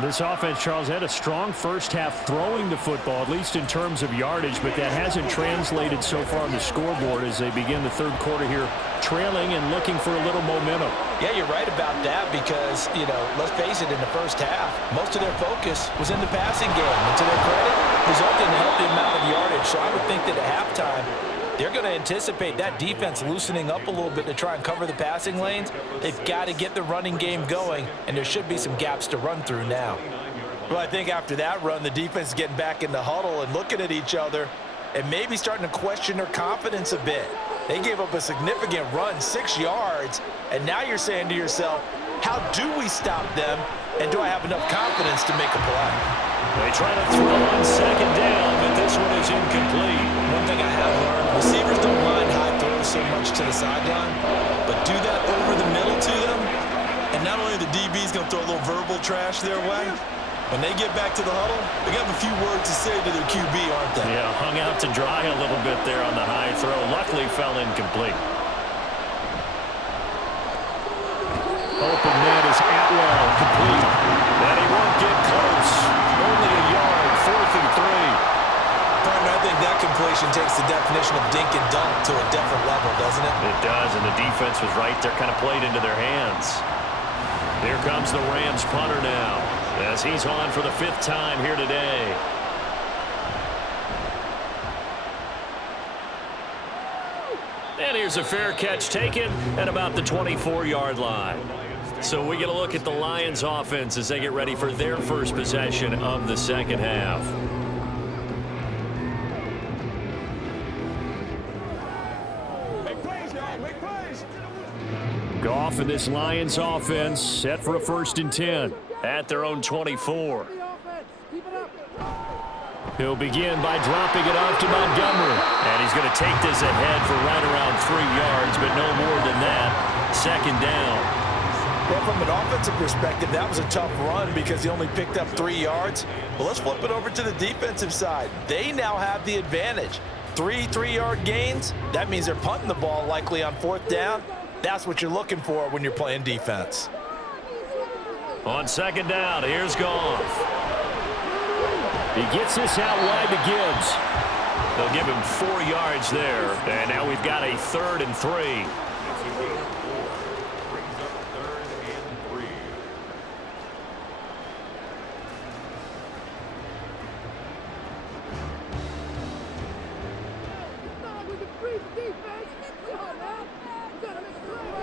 This offense, Charles, had a strong first half throwing the football, at least in terms of yardage, but that hasn't translated so far on the scoreboard as they begin the 3rd quarter here, trailing and looking for a little momentum. Yeah, you're right about that because, let's face it, in the first half, most of their focus was in the passing game. And to their credit, resulted in a healthy amount of yardage. So I would think that at halftime, they're going to anticipate that defense loosening up a little bit to try and cover the passing lanes. They've got to get the running game going, and there should be some gaps to run through now. Well, I think after that run, the defense is getting back in the huddle and looking at each other and maybe starting to question their confidence a bit. They gave up a significant run, 6 yards, and now you're saying to yourself, How do we stop them, and do I have enough confidence to make a play? They try to throw on second down, but this one is incomplete. One thing I have learned, receivers don't mind high throws so much to the sideline, but do that over the middle to them, and not only are the DBs going to throw a little verbal trash their way, when they get back to the huddle, they got a few words to say to their QB, aren't they? Yeah, hung out to dry a little bit there on the high throw. Luckily, fell incomplete. Open net is Atwell, complete. And he won't get close. Only a yard, 4th and 3. Partner, I think that completion takes the definition of dink and dunk to a different level, doesn't it? It does, and the defense was right there, kind of played into their hands. Here comes the Rams punter now, as he's on for the 5th time here today. And here's a fair catch taken at about the 24-yard line. So we get a look at the Lions offense as they get ready for their first possession of the second half. Goff and this Lions offense set for a 1st and 10 at their own 24. He'll begin by dropping it off to Montgomery. And he's going to take this ahead for right around 3 yards, but no more than that. 2nd down. Well, from an offensive perspective, that was a tough run because he only picked up 3 yards. Well, let's flip it over to the defensive side. They now have the advantage. 3 3-yard gains. That means they're punting the ball likely on 4th down. That's what you're looking for when you're playing defense. On 2nd down, here's Goff. He gets this out wide to Gibbs. They'll give him 4 yards there. And now we've got a 3rd and 3.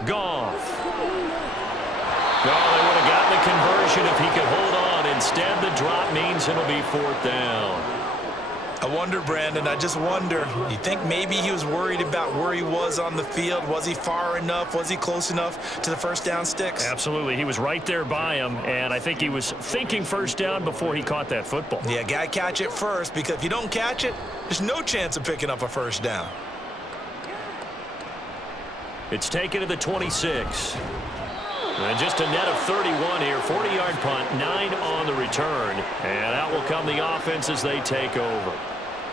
Goff. Oh, they would have gotten the conversion if he could hold on. Instead, the drop means it'll be 4th down. I wonder, Brandon, I just wonder, you think maybe he was worried about where he was on the field? Was he far enough? Was he close enough to the 1st down sticks? Absolutely. He was right there by him, and I think he was thinking 1st down before he caught that football. Yeah, got to catch it first, because if you don't catch it, there's no chance of picking up a 1st down. It's taken to the 26. And just a net of 31 here. 40-yard punt, 9 on the return. And out will come the offense as they take over.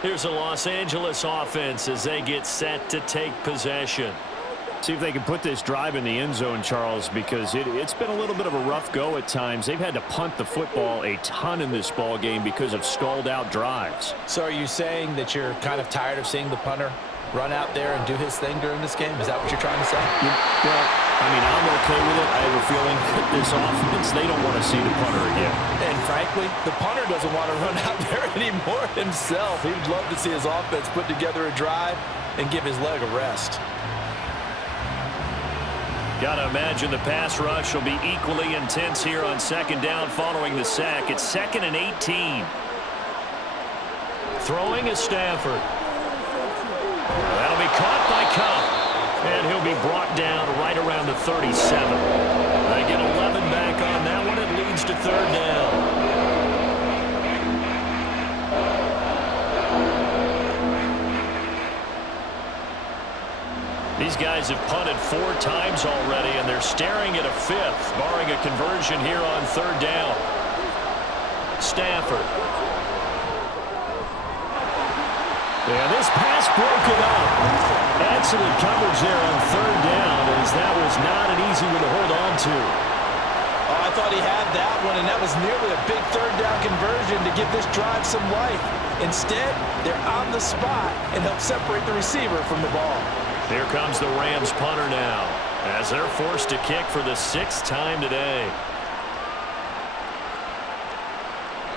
Here's the Los Angeles offense as they get set to take possession. See if they can put this drive in the end zone, Charles, because it's been a little bit of a rough go at times. They've had to punt the football a ton in this ball game because of stalled-out drives. So are you saying that you're kind of tired of seeing the punter run out there and do his thing during this game? Is that what you're trying to say? Well, I mean, I'm okay with it. I have a feeling that this offense, they don't want to see the punter again. And frankly, the punter doesn't want to run out there anymore himself. He'd love to see his offense put together a drive and give his leg a rest. Got to imagine the pass rush will be equally intense here on 2nd down following the sack. It's 2nd and 18. Throwing is Stafford. That'll be caught by Cup. And he'll be brought down right around the 37. They get 11 back on that one. It leads to 3rd down. These guys have punted 4 times already, and they're staring at a 5th, barring a conversion here on 3rd down. Stafford. And this pass broken up. Excellent coverage there on 3rd down, as that was not an easy one to hold on to. Oh, I thought he had that one, and that was nearly a big 3rd down conversion to give this drive some life. Instead, they're on the spot and help separate the receiver from the ball. Here comes the Rams punter now, as they're forced to kick for the 6th time today.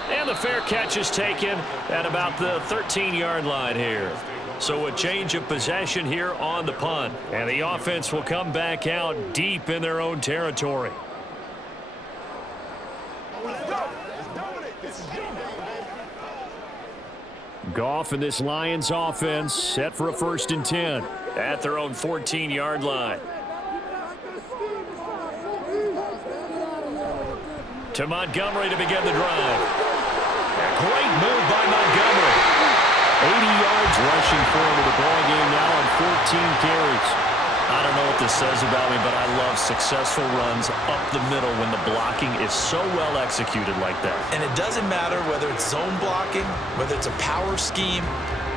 And the fair catch is taken at about the 13-yard line here. So a change of possession here on the punt. And the offense will come back out deep in their own territory. Goff and this Lions offense set for a 1st and 10 at their own 14-yard line. To Montgomery to begin the drive. A great move by Montgomery. 80 yards rushing for him in the ball game now on 14 carries. I don't know what this says about me, but I love successful runs up the middle when the blocking is so well executed like that. And it doesn't matter whether it's zone blocking, whether it's a power scheme.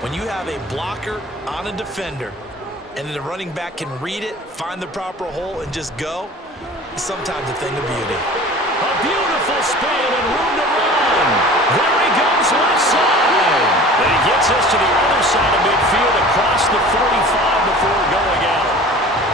When you have a blocker on a defender and then the running back can read it, find the proper hole, and just go, it's sometimes a thing of beauty. A beautiful spin and room to run. There he goes left side. And he gets us to the other side of midfield across the 45 before going out.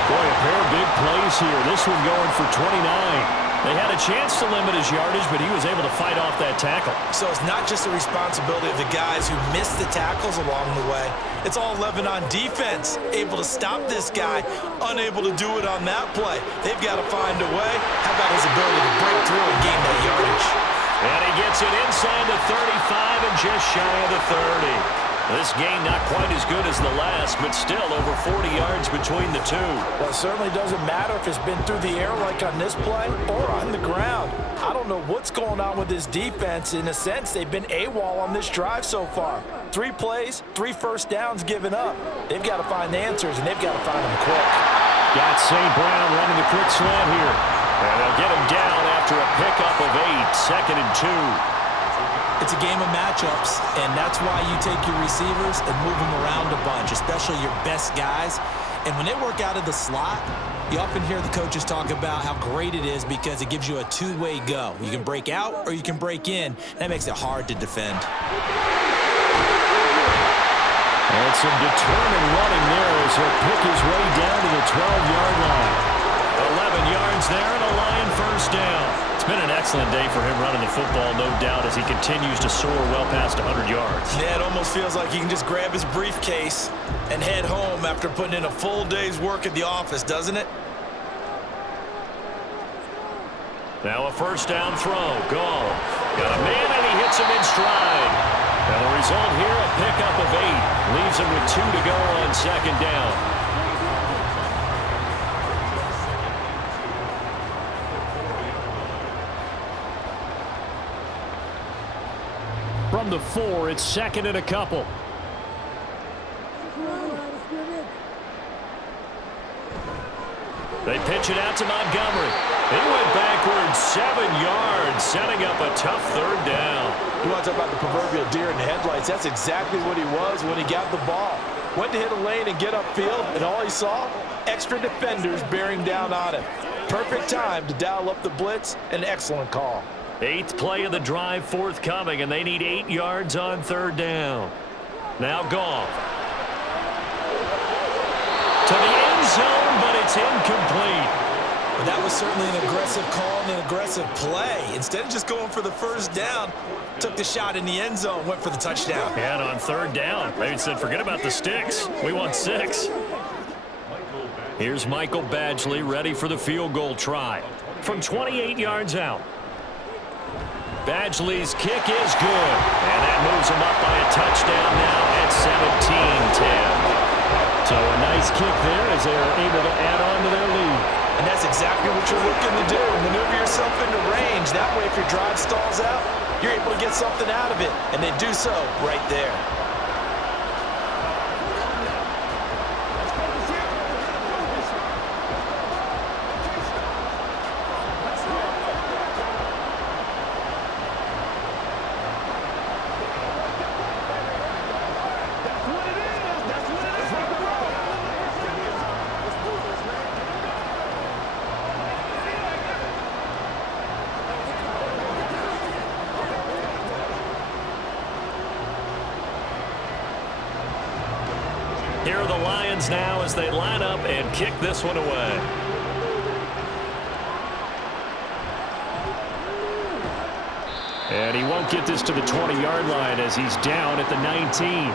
Boy, a pair of big plays here. This one going for 29. They had a chance to limit his yardage, but he was able to fight off that tackle. So it's not just the responsibility of the guys who missed the tackles along the way. It's all 11 on defense, able to stop this guy, unable to do it on that play. They've got to find a way. How about his ability to break through and gain that yardage? And he gets it inside the 35 and just shy of the 30. This game not quite as good as the last, but still over 40 yards between the two. Well, it certainly doesn't matter if it's been through the air like on this play or on the ground. I don't know what's going on with this defense. In a sense, they've been AWOL on this drive so far. 3 plays, 3 first downs given up. They've got to find the answers, and they've got to find them quick. Got St. Brown running the quick slant here. And they'll get him down after a pickup of 8, 2nd and 2. It's a game of matchups, and that's why you take your receivers and move them around a bunch, especially your best guys. And when they work out of the slot, you often hear the coaches talk about how great it is because it gives you a two-way go. You can break out or you can break in. That makes it hard to defend. And some determined running there as he'll pick his way down to the 12-yard line. 11 yards there and a Lion first down. It's been an excellent day for him running the football, no doubt, as he continues to soar well past 100 yards. Yeah, it almost feels like he can just grab his briefcase and head home after putting in a full day's work at the office, doesn't it? Now a first down throw. Gone. Got a man and he hits him in stride. And the result here, a pickup of 8. Leaves him with 2 to go on 2nd down. From the 4, it's 2nd and a couple. They pitch it out to Montgomery. He went backwards 7 yards, setting up a tough 3rd down. You want to talk about the proverbial deer in the headlights? That's exactly what he was when he got the ball. Went to hit a lane and get upfield, and all he saw, extra defenders bearing down on him. Perfect time to dial up the blitz. An excellent call. 8th play of the drive forthcoming, and they need 8 yards on 3rd down. Now Goff. To the end zone, but it's incomplete. But that was certainly an aggressive call and an aggressive play. Instead of just going for the first down, took the shot in the end zone, went for the touchdown. And on 3rd down, they said, forget about the sticks. We want 6. Here's Michael Badgley ready for the field goal try from 28 yards out. Badgley's kick is good, and that moves him up by a touchdown now at 17-10. So a nice kick there as they are able to add on to their lead. And that's exactly what you're looking to do. Maneuver yourself into range. That way, if your drive stalls out, you're able to get something out of it. And they do so right there. Here are the Lions now as they line up and kick this one away. And he won't get this to the 20-yard line as he's down at the 19.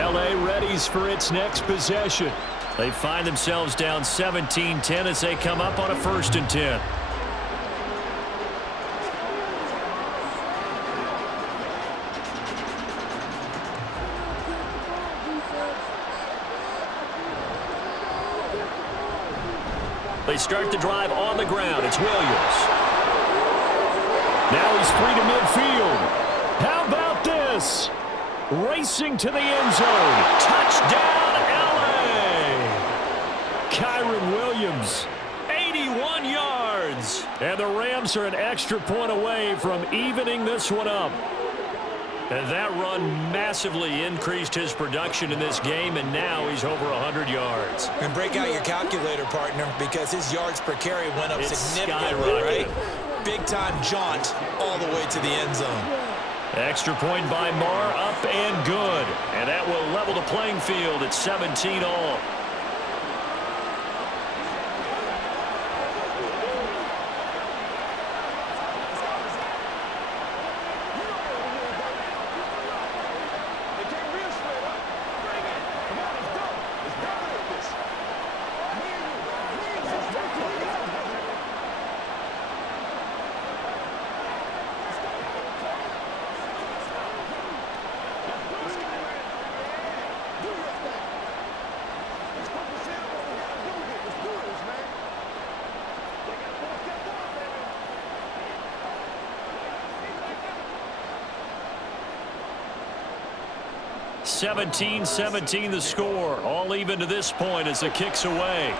L.A. readies for its next possession. They find themselves down 17-10 as they come up on a 1st and 10. They start the drive on the ground. It's Williams. Now he's free to midfield. How about this? Racing to the end zone. Touchdown, L.A. Kyron Williams, 81 yards. And the Rams are an extra point away from evening this one up. And that run massively increased his production in this game, and now he's over 100 yards. And break out your calculator, partner, because his yards per carry went up significantly, right? Big-time jaunt all the way to the end zone. Extra point by Marr, up and good. And that will level the playing field at 17 all. (17-17) the score. All even to this point as the kick's away.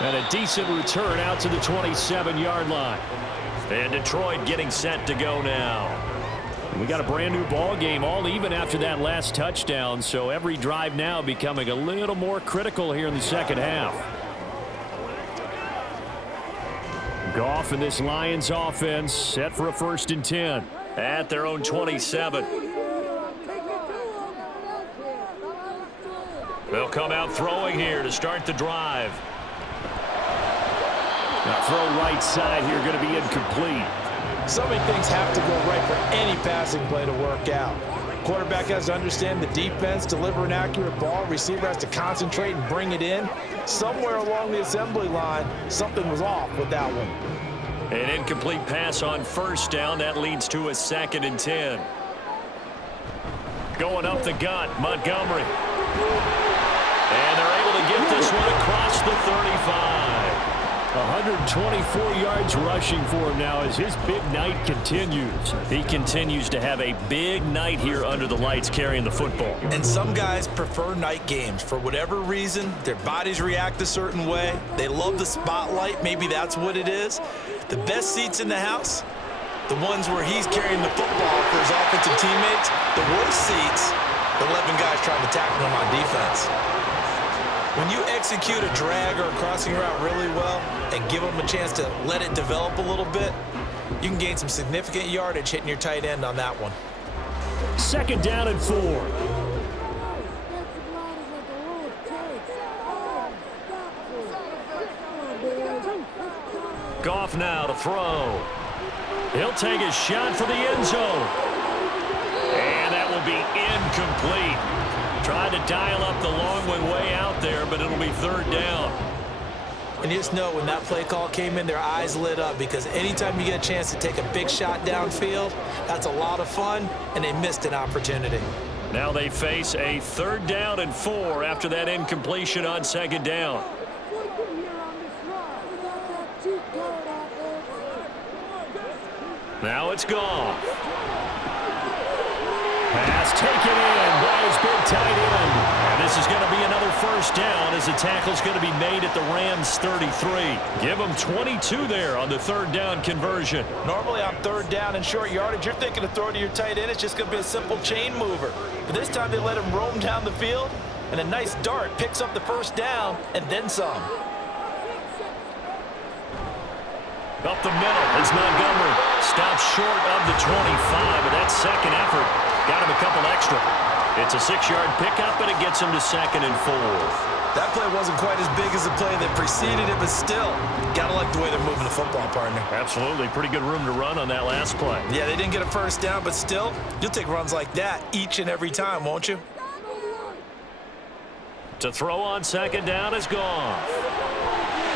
And a decent return out to the 27-yard line. And Detroit getting set to go now. And we got a brand new ball game, all even after that last touchdown. So every drive now becoming a little more critical here in the second half. Goff and this Lions offense set for a 1st and 10 at their own 27. They'll come out throwing here to start the drive. Now throw right side here, going to be incomplete. So many things have to go right for any passing play to work out. Quarterback has to understand the defense, deliver an accurate ball. Receiver has to concentrate and bring it in. Somewhere along the assembly line, something was off with that one. An incomplete pass on 1st down. That leads to a 2nd and 10. Going up the gut, Montgomery. And they're able to get this one across the 35. 124 yards rushing for him now as his big night continues. He continues to have a big night here under the lights carrying the football. And some guys prefer night games. For whatever reason, their bodies react a certain way. They love the spotlight. Maybe that's what it is. The best seats in the house, the ones where he's carrying the football for his offensive teammates. The worst seats, the 11 guys trying to tackle him on defense. When you execute a drag or a crossing route really well and give them a chance to let it develop a little bit, you can gain some significant yardage hitting your tight end on that one. 2nd down and 4. Goff now to throw. He'll take a shot for the end zone. And that will be incomplete. Tried to dial up the long one way out there, but it'll be 3rd down. And you just know when that play call came in, their eyes lit up because anytime you get a chance to take a big shot downfield, that's a lot of fun, and they missed an opportunity. Now they face a 3rd down and 4 after that incompletion on 2nd down. Now it's gone. Pass taken in by his big tight end. And this is going to be another 1st down as the tackle's going to be made at the Rams 33. Give them 22 there on the 3rd down conversion. Normally on 3rd down and short yardage, you're thinking to throw to your tight end. It's just going to be a simple chain mover. But this time they let him roam down the field, and a nice dart picks up the 1st down and then some. Up the middle, it's Montgomery. Stops short of the 25, but that second effort got him a couple extra. It's a 6-yard pickup, and it gets him to 2nd and 4. That play wasn't quite as big as the play that preceded it, but still, got to like the way they're moving the football, partner. Absolutely. Pretty good room to run on that last play. Yeah, they didn't get a 1st down, but still, you'll take runs like that each and every time, won't you? To throw on 2nd down is gone.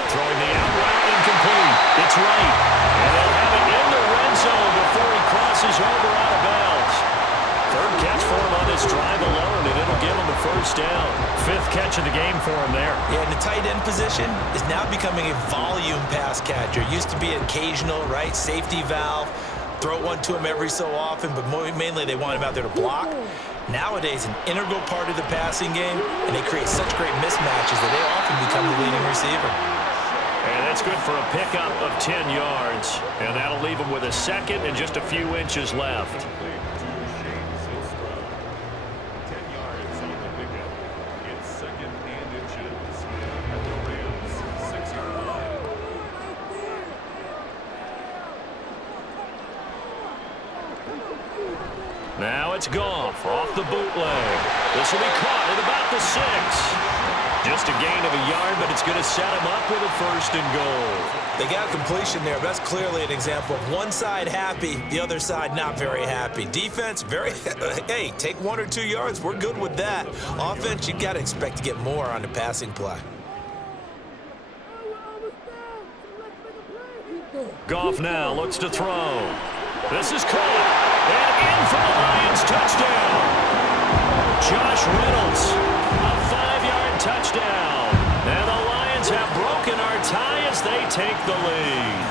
Throwing the out route incomplete. It's right. And they'll have it in the red zone before he crosses over out of bounds. 3rd catch for him on this drive alone, and it'll give him the 1st down. 5th catch much of the game for him there. Yeah, and the tight end position is now becoming a volume pass catcher. Used to be occasional, right, safety valve, throw one to him every so often, but mainly they want him out there to block. Nowadays, an integral part of the passing game, and they create such great mismatches that they often become the leading receiver. And that's good for a pickup of 10 yards. And that'll leave him with a second and just a few inches left. Now it's Goff off the bootleg. This will be caught at about the 6. Just a gain of a yard, but it's going to set him up with a 1st and goal. They got completion there. That's clearly an example of one side happy, the other side not very happy. Defense, very, hey, take 1 or 2 yards. We're good with that. Offense, you got to expect to get more on the passing play. Goff now looks to throw. This is caught. And in for the Lions touchdown. Josh Reynolds, a 5-yard touchdown. And the Lions have broken our tie as they take the lead.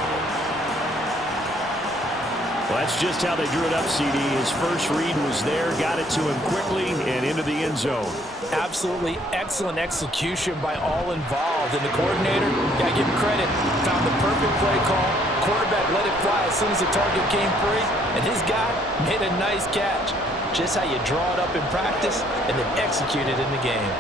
Well, that's just how they drew it up, CD. His first read was there, got it to him quickly, and into the end zone. Absolutely excellent execution by all involved. And the coordinator, got to give him credit, found the perfect play call. Quarterback let it fly as soon as the target came free, and his guy made a nice catch. Just how you draw it up in practice and then execute it in the game.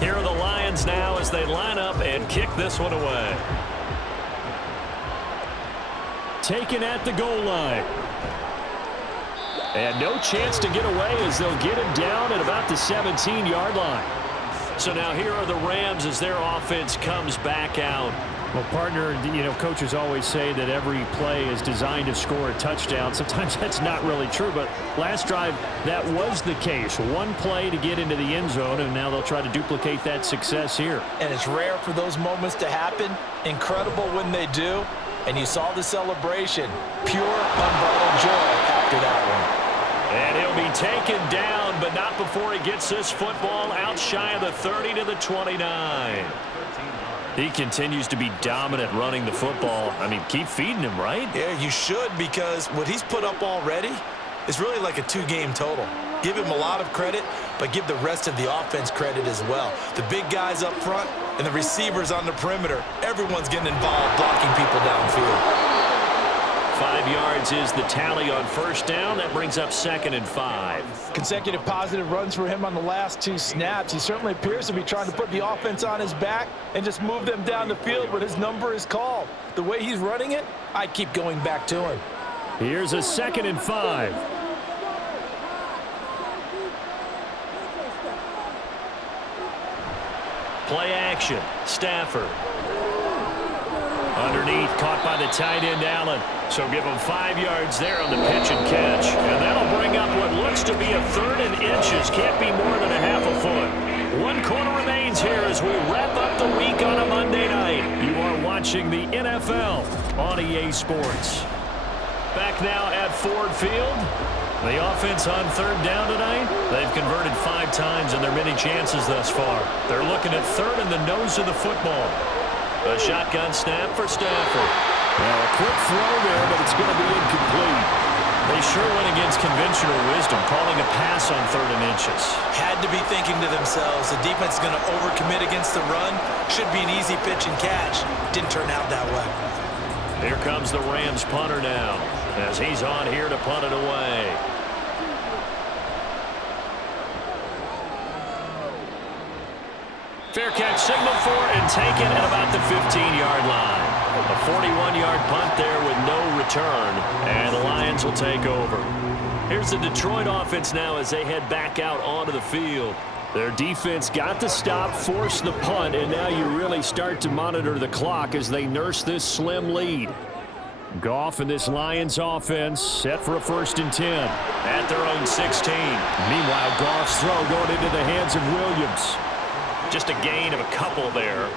Here are the Lions now as they line up and kick this one away. Taken at the goal line. And no chance to get away as they'll get him down at about the 17-yard line. So now here are the Rams as their offense comes back out. Well, partner, you know, coaches always say that every play is designed to score a touchdown. Sometimes that's not really true, but last drive, that was the case. One play to get into the end zone, and now they'll try to duplicate that success here. And it's rare for those moments to happen. Incredible when they do. And you saw the celebration. Pure, unbridled joy after that one. And he'll be taken down, but not before he gets this football out shy of the 30 to the 29. He continues to be dominant running the football. I mean, keep feeding him, right? Yeah, you should, because what he's put up already is really like a 2-game total. Give him a lot of credit, but give the rest of the offense credit as well. The big guys up front and the receivers on the perimeter, everyone's getting involved blocking people downfield. 5 yards is the tally on first down. That brings up 2nd and 5. Consecutive positive runs for him on the last 2 snaps. He certainly appears to be trying to put the offense on his back and just move them down the field when his number is called. The way he's running it, I keep going back to him. Here's a 2nd and 5. Play action. Stafford. Underneath, caught by the tight end, Allen. So give him 5 yards there on the pitch and catch. And that'll bring up what looks to be a 3rd and inches. Can't be more than a half a foot. 1 quarter remains here as we wrap up the week on a Monday night. You are watching the NFL on EA Sports. Back now at Ford Field. The offense on 3rd down tonight. They've converted 5 times in their many chances thus far. They're looking at 3rd in the nose of the football. A shotgun snap for Stafford. Well, a quick throw there, but it's going to be incomplete. They sure went against conventional wisdom, calling a pass on 3rd and inches. Had to be thinking to themselves, the defense is going to overcommit against the run. Should be an easy pitch and catch. Didn't turn out that way. Here comes the Rams punter now, as he's on here to punt it away. Fair catch signaled for and taken at about the 15-yard line. A 41-yard punt there with no return. And the Lions will take over. Here's the Detroit offense now as they head back out onto the field. Their defense got the stop, forced the punt, and now you really start to monitor the clock as they nurse this slim lead. Goff and this Lions offense set for a 1st and 10 at their own 16. Meanwhile, Goff's throw going into the hands of Williams. Just a gain of a couple there,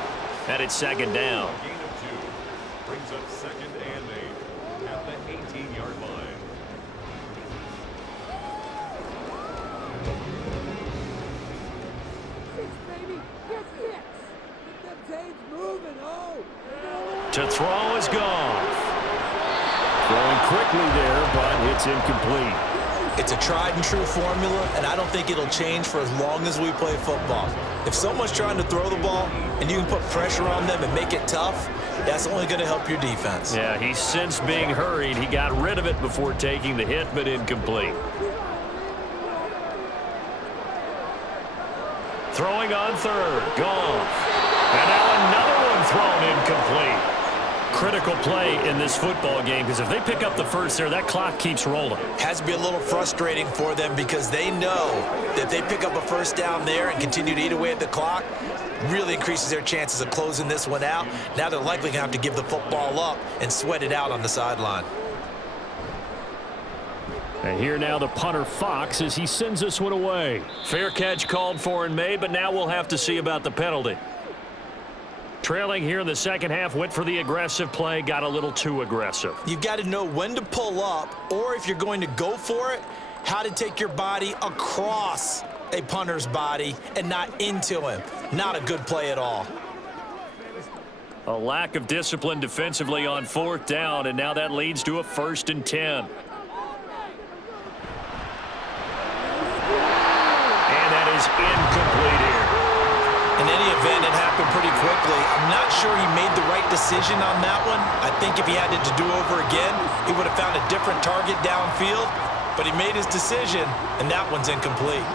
and it's 2nd down. Gain of 2 brings up 2nd and 8 at the 18-yard line. To throw is Goff. Throwing quickly there, but it's incomplete. It's a tried-and-true formula, and I don't think it'll change for as long as we play football. If someone's trying to throw the ball and you can put pressure on them and make it tough, that's only going to help your defense. Yeah, he's since being hurried. He got rid of it before taking the hit, but incomplete. Throwing on 3rd, Goff. And now another one thrown incomplete. Critical play in this football game because if they pick up the first there, that clock keeps rolling. Has to be a little frustrating for them because they know that if they pick up a 1st down there and continue to eat away at the clock, really increases their chances of closing this one out. Now they're likely going to have to give the football up and sweat it out on the sideline. And here now the punter Fox as he sends this one away. Fair catch called for and made, but now we'll have to see about the penalty. Trailing here in the 2nd half, went for the aggressive play, got a little too aggressive. You've got to know when to pull up, or if you're going to go for it, how to take your body across a punter's body and not into him. Not a good play at all. A lack of discipline defensively on 4th down, and now that leads to a 1st and 10. And that is incomplete here. In any event, it happened pretty quickly. I'm not sure he made the right decision on that one. I think if he had it to do over again, he would have found a different target downfield. But he made his decision, and that one's incomplete.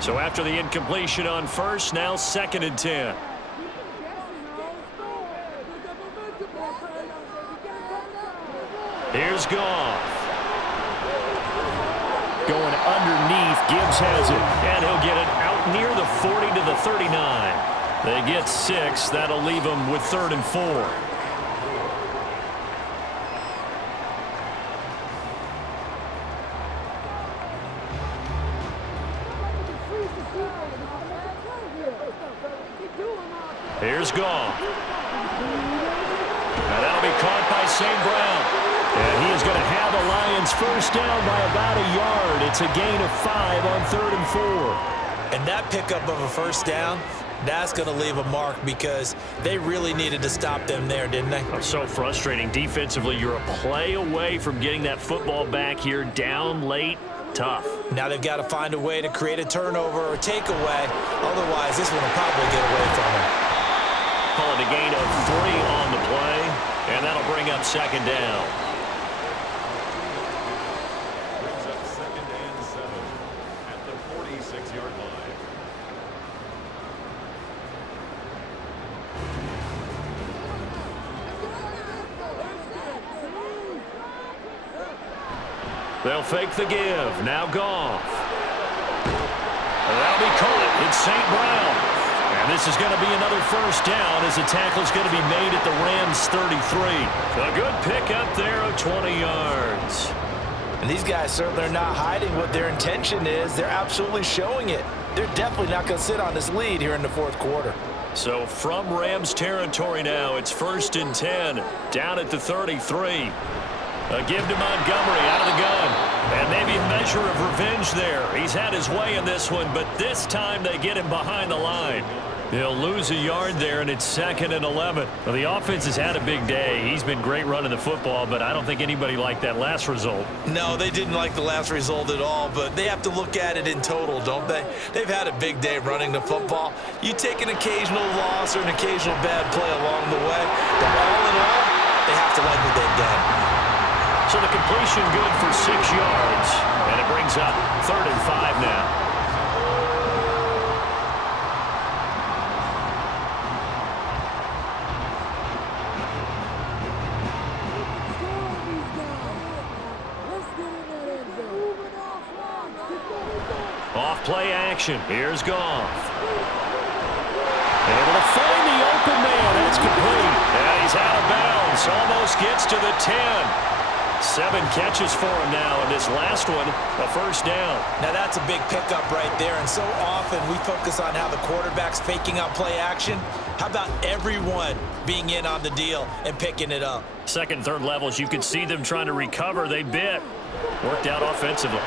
So after the incompletion on 1st, now 2nd and 10. Here's Goff. Going underneath, Gibbs has it, and he'll get it out near the 40 to the 39. They get 6. That'll leave them with 3rd and 4. Here's Goff. And that'll be caught by St. Brown. And he is going to have the Lions 1st down by about a yard. It's a gain of 5 on 3rd and 4. And that pickup of a 1st down, that's going to leave a mark because they really needed to stop them there, didn't they? Oh, so frustrating. Defensively, you're a play away from getting that football back here down late. Tough. Now they've got to find a way to create a turnover or takeaway. Otherwise, this one will probably get away from them. Call it a gain of 3 on the play, and that'll bring up 2nd down. Brings up 2nd and 7 at the 46-yard line. They'll fake the give. Now Goff. That'll be caught. It's St. Brown. And this is going to be another 1st down as the tackle is going to be made at the Rams 33. A good pickup there of 20 yards. And these guys certainly are not hiding what their intention is. They're absolutely showing it. They're definitely not going to sit on this lead here in the 4th quarter. So from Rams territory now, it's 1st and 10 down at the 33. A give to Montgomery out of the gun. And maybe a measure of revenge there. He's had his way in this one, but this time they get him behind the line. He'll lose a yard there, and it's 2nd and 11. Well, the offense has had a big day. He's been great running the football, but I don't think anybody liked that last result. No, they didn't like the last result at all, but they have to look at it in total, don't they? They've had a big day running the football. You take an occasional loss or an occasional bad play along the way, but all in all, they have to like what they've done. So the completion good for 6 yards, and it brings up 3rd and 5 now. off play action. Here's Goff. Able to find the open man. That's complete. And he's out of bounds. Almost gets to the 10. 7 catches for him now, and this last one, a first down. Now that's a big pickup right there, and so often we focus on how the quarterback's faking out play action. How about everyone being in on the deal and picking it up? Second and third levels, you could see them trying to recover. They bit. Worked out offensively.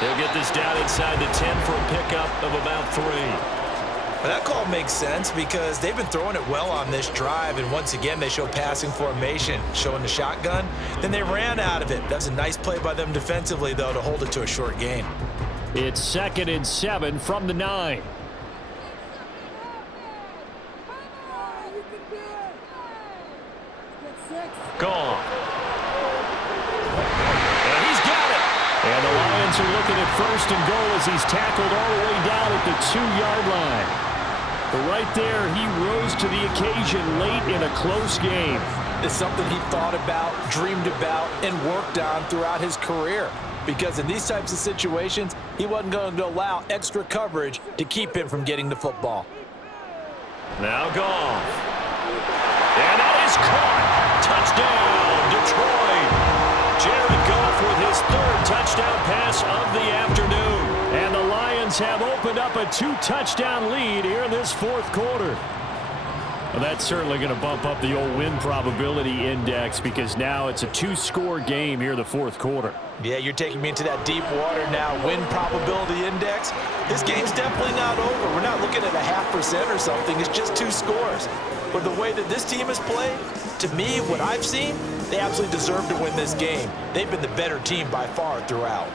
He'll get this down inside the 10 for a pickup of about 3. Well, that call makes sense because they've been throwing it well on this drive, and once again they show passing formation, showing the shotgun. Then they ran out of it. That's a nice play by them defensively, though, to hold it to a short gain. It's 2nd and 7 from the 9. Gone. And he's got it. And the Lions are looking at 1st and goal as he's tackled all the way down at the 2-yard line. But right there, he rose to the occasion late in a close game. It's something he thought about, dreamed about, and worked on throughout his career. Because in these types of situations, he wasn't going to allow extra coverage to keep him from getting the football. Now Goff. And that is caught. Touchdown, Detroit. Jared Goff with his 3rd touchdown pass of the afternoon. And the Lions have opened up a 2-touchdown lead here in this 4th quarter. Well, that's certainly going to bump up the old win probability index because now it's a 2-score game here in the 4th quarter. Yeah, you're taking me into that deep water now. Win probability index. This game's definitely not over. We're not looking at a 0.5% or something. It's just 2 scores. But the way that this team has played, to me, what I've seen, they absolutely deserve to win this game. They've been the better team by far throughout.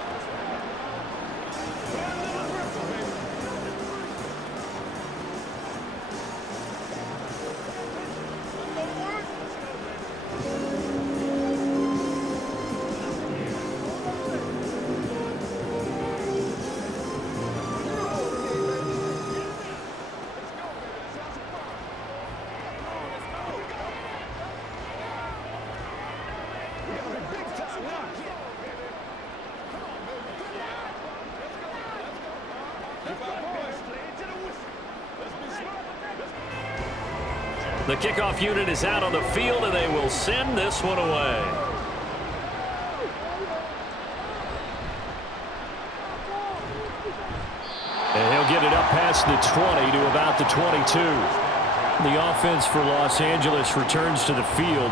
The kickoff unit is out on the field, and they will send this one away. And he'll get it up past the 20 to about the 22. The offense for Los Angeles returns to the field.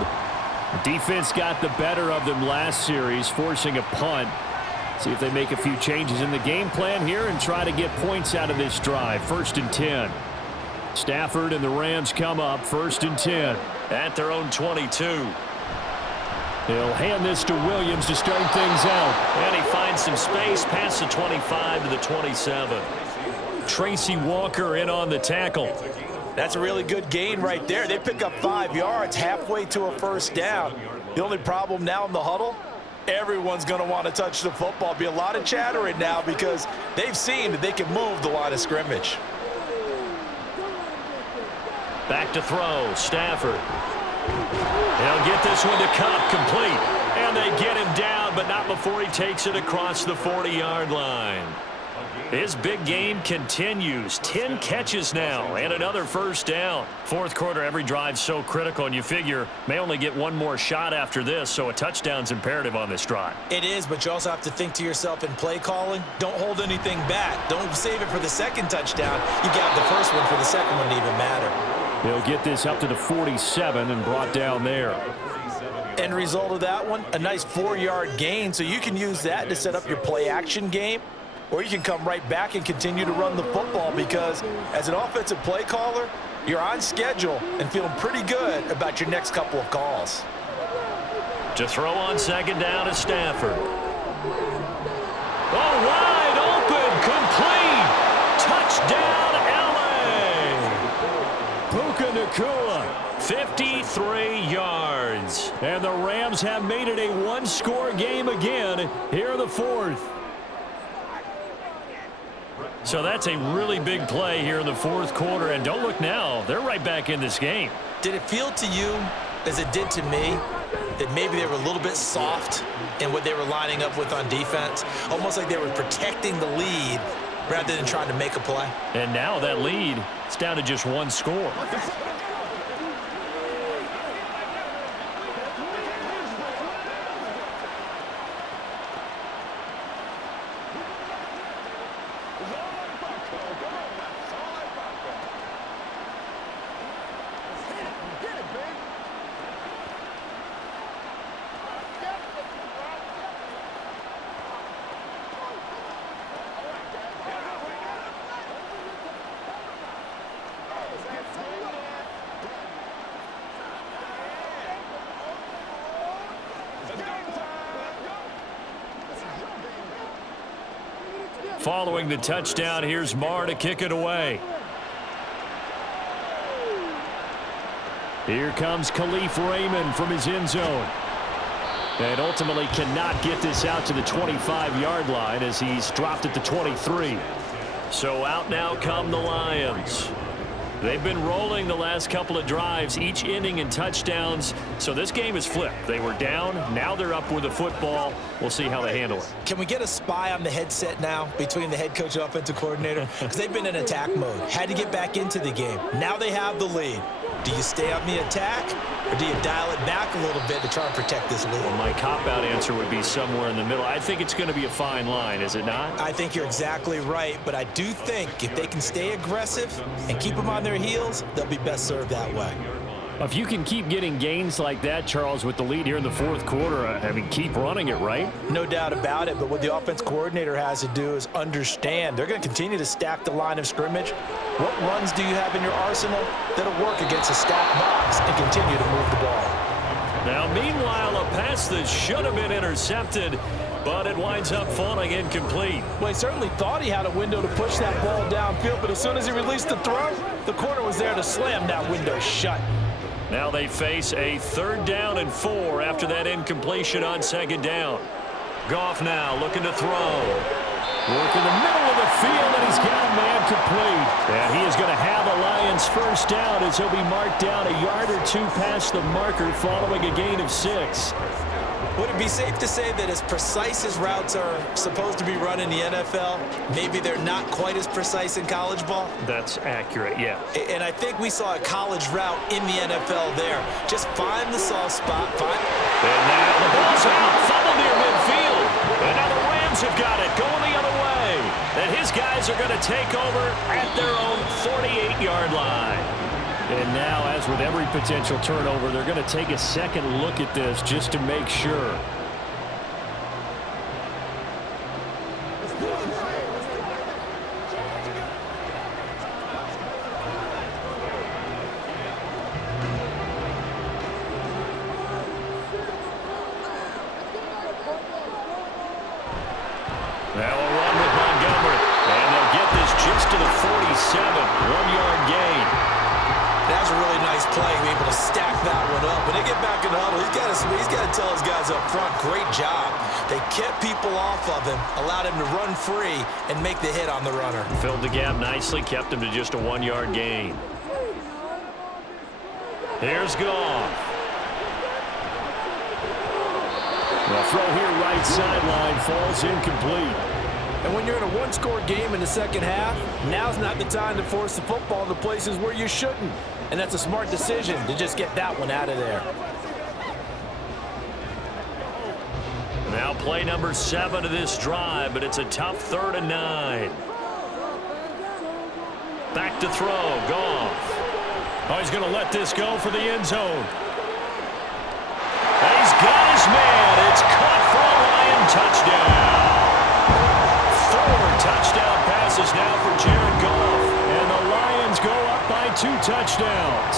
The defense got the better of them last series, forcing a punt. See if they make a few changes in the game plan here and try to get points out of this drive. 1st and 10. Stafford and the Rams come up 1st and 10 at their own 22. He'll hand this to Williams to start things out. And he finds some space past the 25 to the 27. Tracy Walker in on the tackle. That's a really good gain right there. They pick up 5 yards halfway to a 1st down. The only problem now in the huddle, everyone's going to want to touch the football. Be a lot of chattering now because they've seen that they can move the line of scrimmage. Back to throw, Stafford. He'll get this one to Cup, complete. And they get him down, but not before he takes it across the 40-yard line. His big game continues. 10 catches now and another 1st down. 4th quarter, every drive's so critical, and you figure may only get one more shot after this, so a touchdown's imperative on this drive. It is, but you also have to think to yourself in play calling, don't hold anything back. Don't save it for the 2nd touchdown. You got the 1st one for the 2nd one to even matter. They'll get this up to the 47 and brought down there. End result of that one, a nice 4-yard gain, so you can use that to set up your play action game, or you can come right back and continue to run the football because as an offensive play caller, you're on schedule and feeling pretty good about your next couple of calls. To throw on 2nd down is Stafford. Oh, wide open, complete. Touchdown, L.A. Puka Nacua, 53 yards. And the Rams have made it a 1-score game again here in the 4th. So that's a really big play here in the 4th quarter. And don't look now, they're right back in this game. Did it feel to you, as it did to me, that maybe they were a little bit soft in what they were lining up with on defense, almost like they were protecting the lead rather than trying to make a play. And now that lead, it's down to just one score. Following the touchdown, here's Marr to kick it away. Here comes Khalif Raymond from his end zone. And ultimately cannot get this out to the 25-yard line as he's dropped at the 23. So out now come the Lions. They've been rolling the last couple of drives, each inning in touchdowns. So this game is flipped. They were down. Now they're up with the football. We'll see how they handle it. Can we get a spy on the headset now between the head coach and offensive coordinator? Because they've been in attack mode. Had to get back into the game. Now they have the lead. Do you stay on the attack, or do you dial it back a little bit to try and protect this lead? Well, my cop-out answer would be somewhere in the middle. I think it's going to be a fine line, is it not? I think you're exactly right, but I do think if they can stay aggressive and keep them on their heels, they'll be best served that way. If you can keep getting gains like that, Charles, with the lead here in the fourth quarter, I mean, keep running it, right? No doubt about it, but what the offense coordinator has to do is understand they're going to continue to stack the line of scrimmage. What runs do you have in your arsenal that'll work against a stacked box and continue to move the ball? Now, meanwhile, a pass that should have been intercepted, but it winds up falling incomplete. Well, he certainly thought he had a window to push that ball downfield, but as soon as he released the throw, the corner was there to slam that window shut. Now they face a 3rd down and 4 after that incompletion on 2nd down. Goff now looking to throw. Work in the middle of the field, and he's got a man complete. And he is going to have a Lions first down as he'll be marked down a yard or two past the marker following a gain of 6. Would it be safe to say that as precise as routes are supposed to be run in the NFL, maybe they're not quite as precise in college ball? That's accurate, yeah. And I think we saw a college route in the NFL there. Just find the soft spot. And now the ball's out, fumble near midfield. And now the Rams have got it, going the other way. And his guys are going to take over at their own 48-yard line. And now, as with every potential turnover, they're going to take a second look at this just to make sure. Now a run with Montgomery. And they'll get this just to the 47. 1-yard gain. That was a really nice play, be able to stack that one up. When they get back in the huddle, he's got to tell his guys up front, great job. They kept people off of him, allowed him to run free and make the hit on the runner. Filled the gap nicely, kept him to just a 1-yard gain. Here's Goff. The throw here right sideline falls incomplete. And when you're in a one-score game in the second half, now's not the time to force the football in the places where you shouldn't. And that's a smart decision to just get that one out of there. Now play number 7 of this drive, but it's a tough 3rd and 9. Back to throw, Goff. Oh, he's going to let this go for the end zone. And he's got his man. It's caught for a Lion touchdown. 4 touchdown passes now for Jared Goff. And the Lions go up by 2 touchdowns.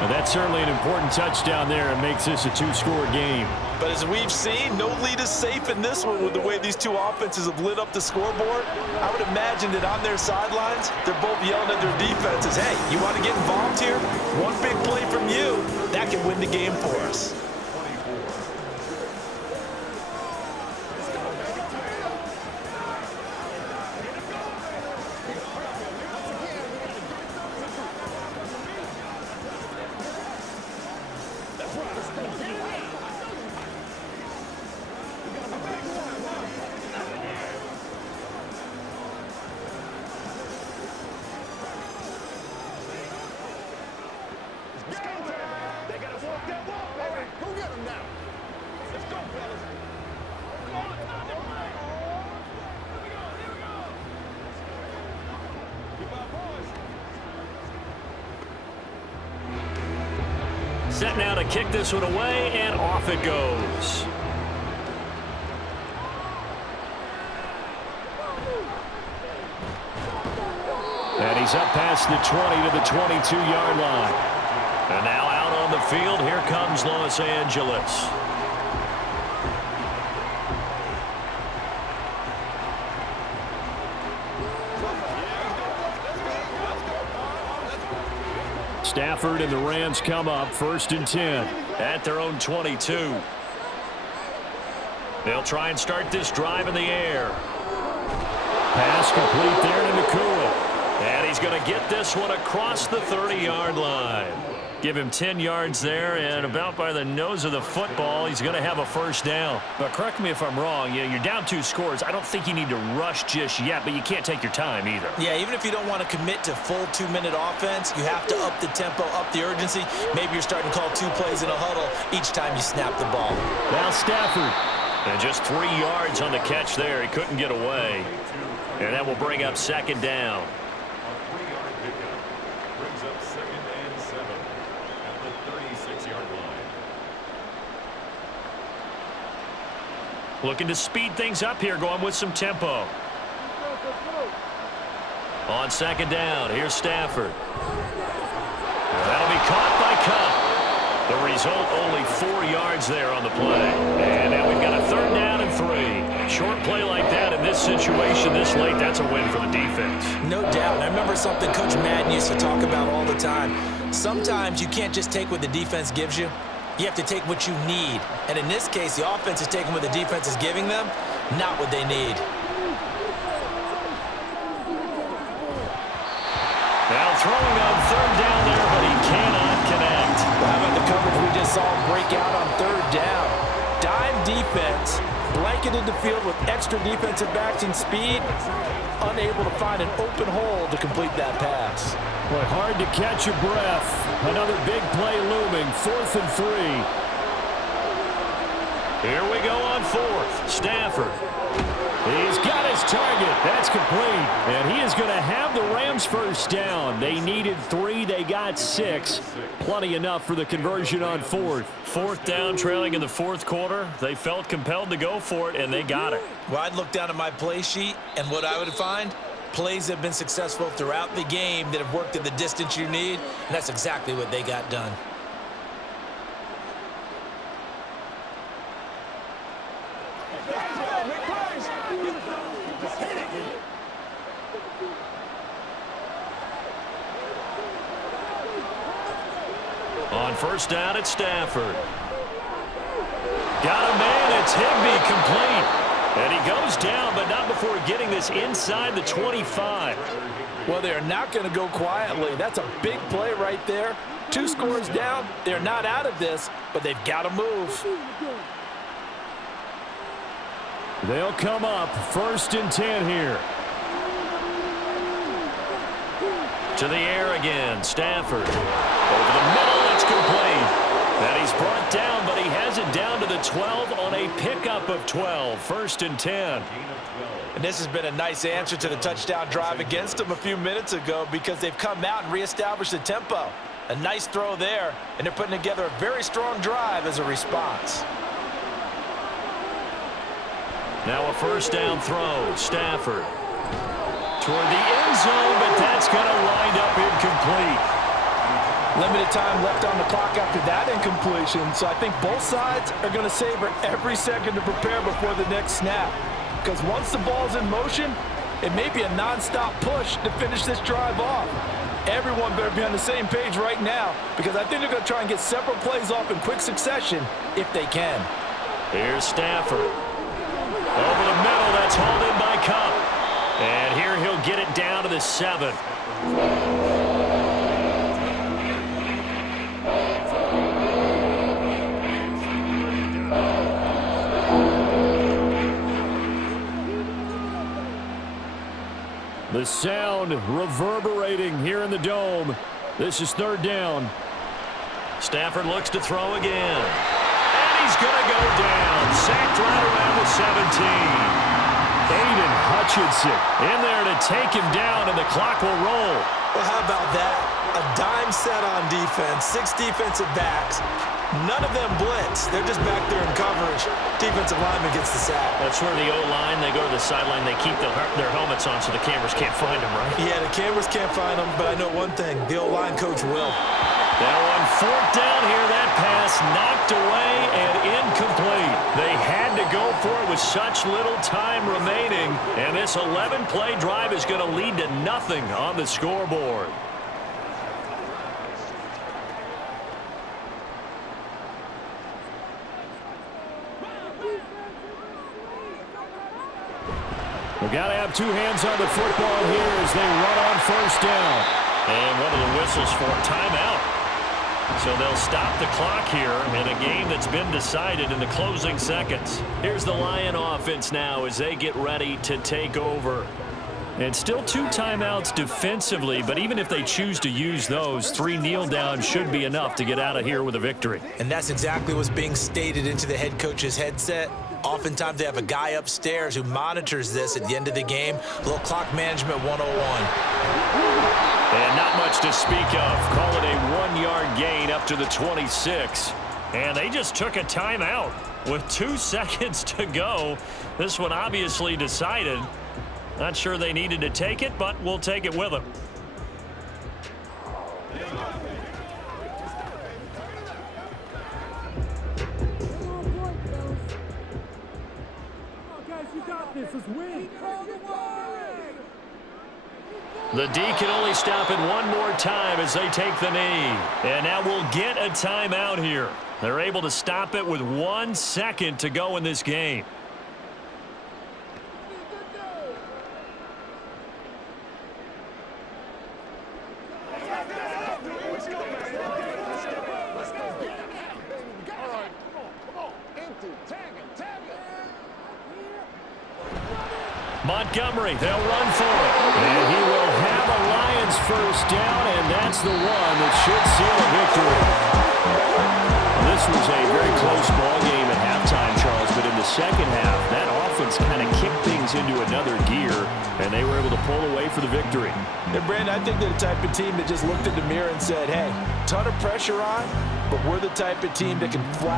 Now that's certainly an important touchdown there and makes this a 2-score game. But as we've seen, no lead is safe in this one with the way these two offenses have lit up the scoreboard. I would imagine that on their sidelines, they're both yelling at their defenses, hey, you want to get involved here? One big play from you, that can win the game for us. Set now to kick this one away, and off it goes. And he's up past the 20 to the 22-yard line. And now out on the field, here comes Los Angeles. Stafford and the Rams come up 1st and 10 at their own 22. They'll try and start this drive in the air. Pass complete there to Nakua. And he's going to get this one across the 30-yard line. Give him 10 yards there, and about by the nose of the football, he's going to have a first down. But correct me if I'm wrong, you're down 2 scores. I don't think you need to rush just yet, but you can't take your time either. Yeah, even if you don't want to commit to full 2-minute offense, you have to up the tempo, up the urgency. Maybe you're starting to call 2 plays in a huddle each time you snap the ball. Now Stafford. And just 3 yards on the catch there. He couldn't get away. And that will bring up 2nd down. Looking to speed things up here, going with some tempo. On 2nd down, here's Stafford. That'll be caught by Cup. The result, only 4 yards there on the play. And now we've got a 3rd down and 3. Short play like that in this situation this late, that's a win for the defense. No doubt. I remember something Coach Madden used to talk about all the time. Sometimes you can't just take what the defense gives you. You have to take what you need. And in this case, the offense is taking what the defense is giving them, not what they need. Now throwing on 3rd down there, but he cannot connect. Well, how about the coverage we just saw him break out on 3rd down? Dime defense, blanketed the field with extra defensive backs and speed, unable to find an open hole to complete that pass. Boy, hard to catch your breath. Another big play looming, 4th and 3. Here we go on 4th. Stafford. He's got his target. That's complete. And he is going to have the Rams first down. They needed 3. They got 6. Plenty enough for the conversion on 4th. 4th down, trailing in the 4th quarter. They felt compelled to go for it, and they got it. Well, I'd look down at my play sheet, and what I would find, plays have been successful throughout the game that have worked at the distance you need, and that's exactly what they got done. On 1st down, it's Stafford. Got a man, it's Higbee, complete. And he goes down, but not before getting this inside the 25. Well, they are not going to go quietly. That's a big play right there. 2 scores down. They're not out of this, but they've got to move. They'll come up 1st and 10 here. To the air again, Stafford. Over the middle, it's complete. And he's brought down, but he has it down to the 12 on a pickup of 12. 1st and 10. And this has been a nice answer to the touchdown drive against them a few minutes ago because they've come out and reestablished the tempo. A nice throw there, and they're putting together a very strong drive as a response. Now a 1st down throw. Stafford toward the end zone, but that's going to wind up incomplete. Limited time left on the clock after that incompletion, so I think both sides are going to savor every second to prepare before the next snap. Because once the ball's in motion, it may be a non-stop push to finish this drive off. Everyone better be on the same page right now because I think they're going to try and get several plays off in quick succession if they can. Here's Stafford. Over the middle, that's hauled in by Cup. And here he'll get it down to the 7. The sound reverberating here in the dome. This is 3rd down. Stafford looks to throw again. And he's going to go down. Sacked right around the 17. Aiden Hutchinson in there to take him down, and the clock will roll. Well, how about that? A dime set on defense, 6 defensive backs. None of them blitz. They're just back there in coverage. Defensive lineman gets the sack. That's where the O-line, they go to the sideline, they keep their helmets on so the cameras can't find them, right? Yeah, the cameras can't find them, but I know one thing. The O-line coach will. That one fourth down here, that pass knocked away and incomplete. They had to go for it with such little time remaining, and this 11-play drive is going to lead to nothing on the scoreboard. We've got to have 2 hands on the football here as they run on first down. And one of the whistles for timeout. So they'll stop the clock here in a game that's been decided in the closing seconds. Here's the Lion offense now as they get ready to take over. And still 2 timeouts defensively, but even if they choose to use those, 3 kneel downs should be enough to get out of here with a victory. And that's exactly what's being stated into the head coach's headset. Oftentimes they have a guy upstairs who monitors this at the end of the game. A little clock management 101. And not much to speak of. Call it a 1-yard gain up to the 26. And they just took a timeout with 2 seconds to go. This one obviously decided. Not sure they needed to take it, but we'll take it with them. The D can only stop it one more time as they take the knee. And now we'll get a timeout here. They're able to stop it with 1 second to go in this game. Montgomery, they'll run for it. And he will have a Lions first down, and that's the one that should seal a victory. This was a very close ball game at halftime, Charles, but in the second half, that offense kind of kicked things into another gear, and they were able to pull away for the victory. And Brandon, I think they're the type of team that just looked in the mirror and said, hey, ton of pressure on, but we're the type of team that can flat